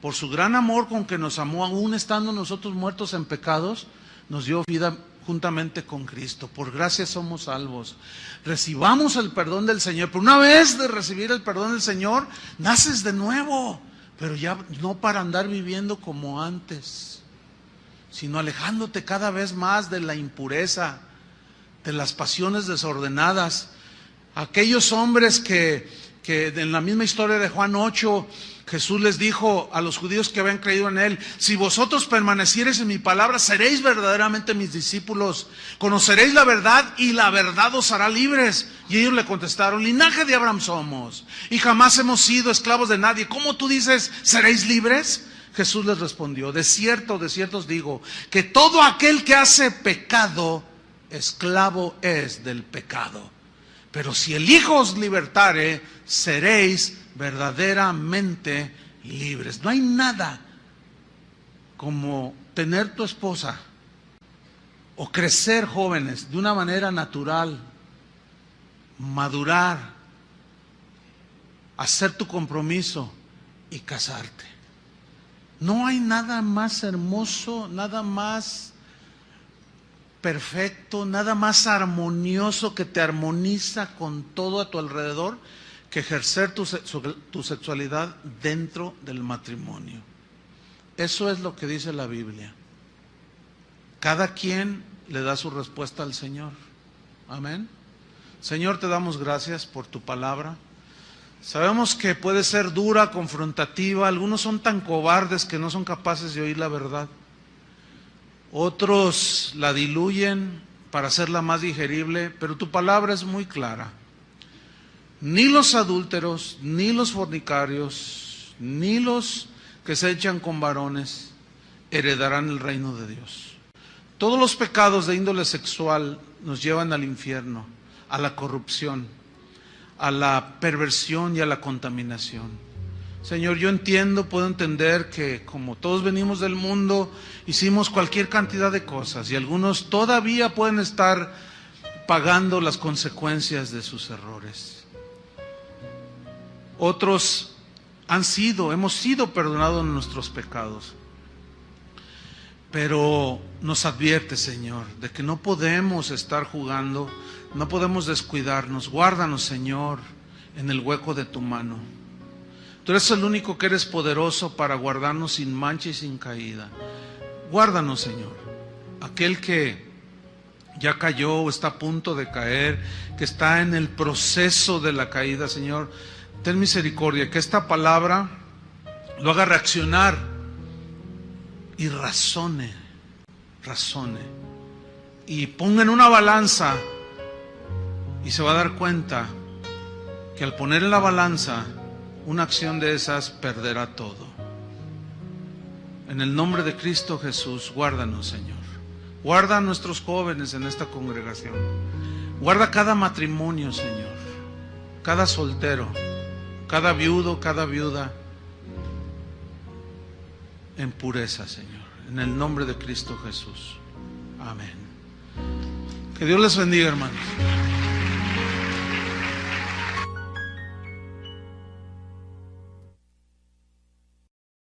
por su gran amor con que nos amó, aún estando nosotros muertos en pecados, nos dio vida juntamente con Cristo. Por gracia somos salvos. Recibamos el perdón del Señor. Pero una vez de recibir el perdón del Señor, naces de nuevo. Pero ya no para andar viviendo como antes, sino alejándote cada vez más de la impureza, de las pasiones desordenadas. Aquellos hombres que en la misma historia de Juan 8, Jesús les dijo a los judíos que habían creído en Él: si vosotros permaneciereis en mi palabra, seréis verdaderamente mis discípulos, conoceréis la verdad y la verdad os hará libres. Y ellos le contestaron: linaje de Abraham somos y jamás hemos sido esclavos de nadie. ¿Cómo tú dices, seréis libres? Jesús les respondió: de cierto os digo, que todo aquel que hace pecado, esclavo es del pecado. Pero si el Hijo os libertare, seréis verdaderamente libres. No hay nada como tener tu esposa o crecer jóvenes de una manera natural, madurar, hacer tu compromiso y casarte. No hay nada más hermoso, nada más perfecto, nada más armonioso, que te armoniza con todo a tu alrededor, que ejercer tu sexualidad dentro del matrimonio. Eso es lo que dice la Biblia. Cada quien le da su respuesta al Señor. Amén. Señor, te damos gracias por tu palabra. Sabemos que puede ser dura, confrontativa. Algunos son tan cobardes que no son capaces de oír la verdad. Otros la diluyen para hacerla más digerible, pero tu palabra es muy clara. Ni los adúlteros, ni los fornicarios, ni los que se echan con varones heredarán el reino de Dios. Todos los pecados de índole sexual nos llevan al infierno, a la corrupción, a la perversión y a la contaminación. Señor, yo puedo entender que como todos venimos del mundo, hicimos cualquier cantidad de cosas y algunos todavía pueden estar pagando las consecuencias de sus errores. Otros hemos sido perdonados en nuestros pecados. Pero nos advierte, Señor, de que no podemos estar jugando, no podemos descuidarnos. Guárdanos, Señor, en el hueco de tu mano. Tú eres el único que eres poderoso para guardarnos sin mancha y sin caída. Guárdanos, Señor. Aquel que ya cayó o está a punto de caer, que está en el proceso de la caída, Señor, ten misericordia, que esta palabra lo haga reaccionar y razone, y ponga en una balanza, y se va a dar cuenta que al poner en la balanza una acción de esas perderá todo. En el nombre de Cristo Jesús, guárdanos, Señor. Guarda a nuestros jóvenes en esta congregación. Guarda cada matrimonio, Señor, cada soltero, cada viudo, cada viuda, en pureza, Señor, en el nombre de Cristo Jesús. Amén. Que Dios les bendiga, hermanos.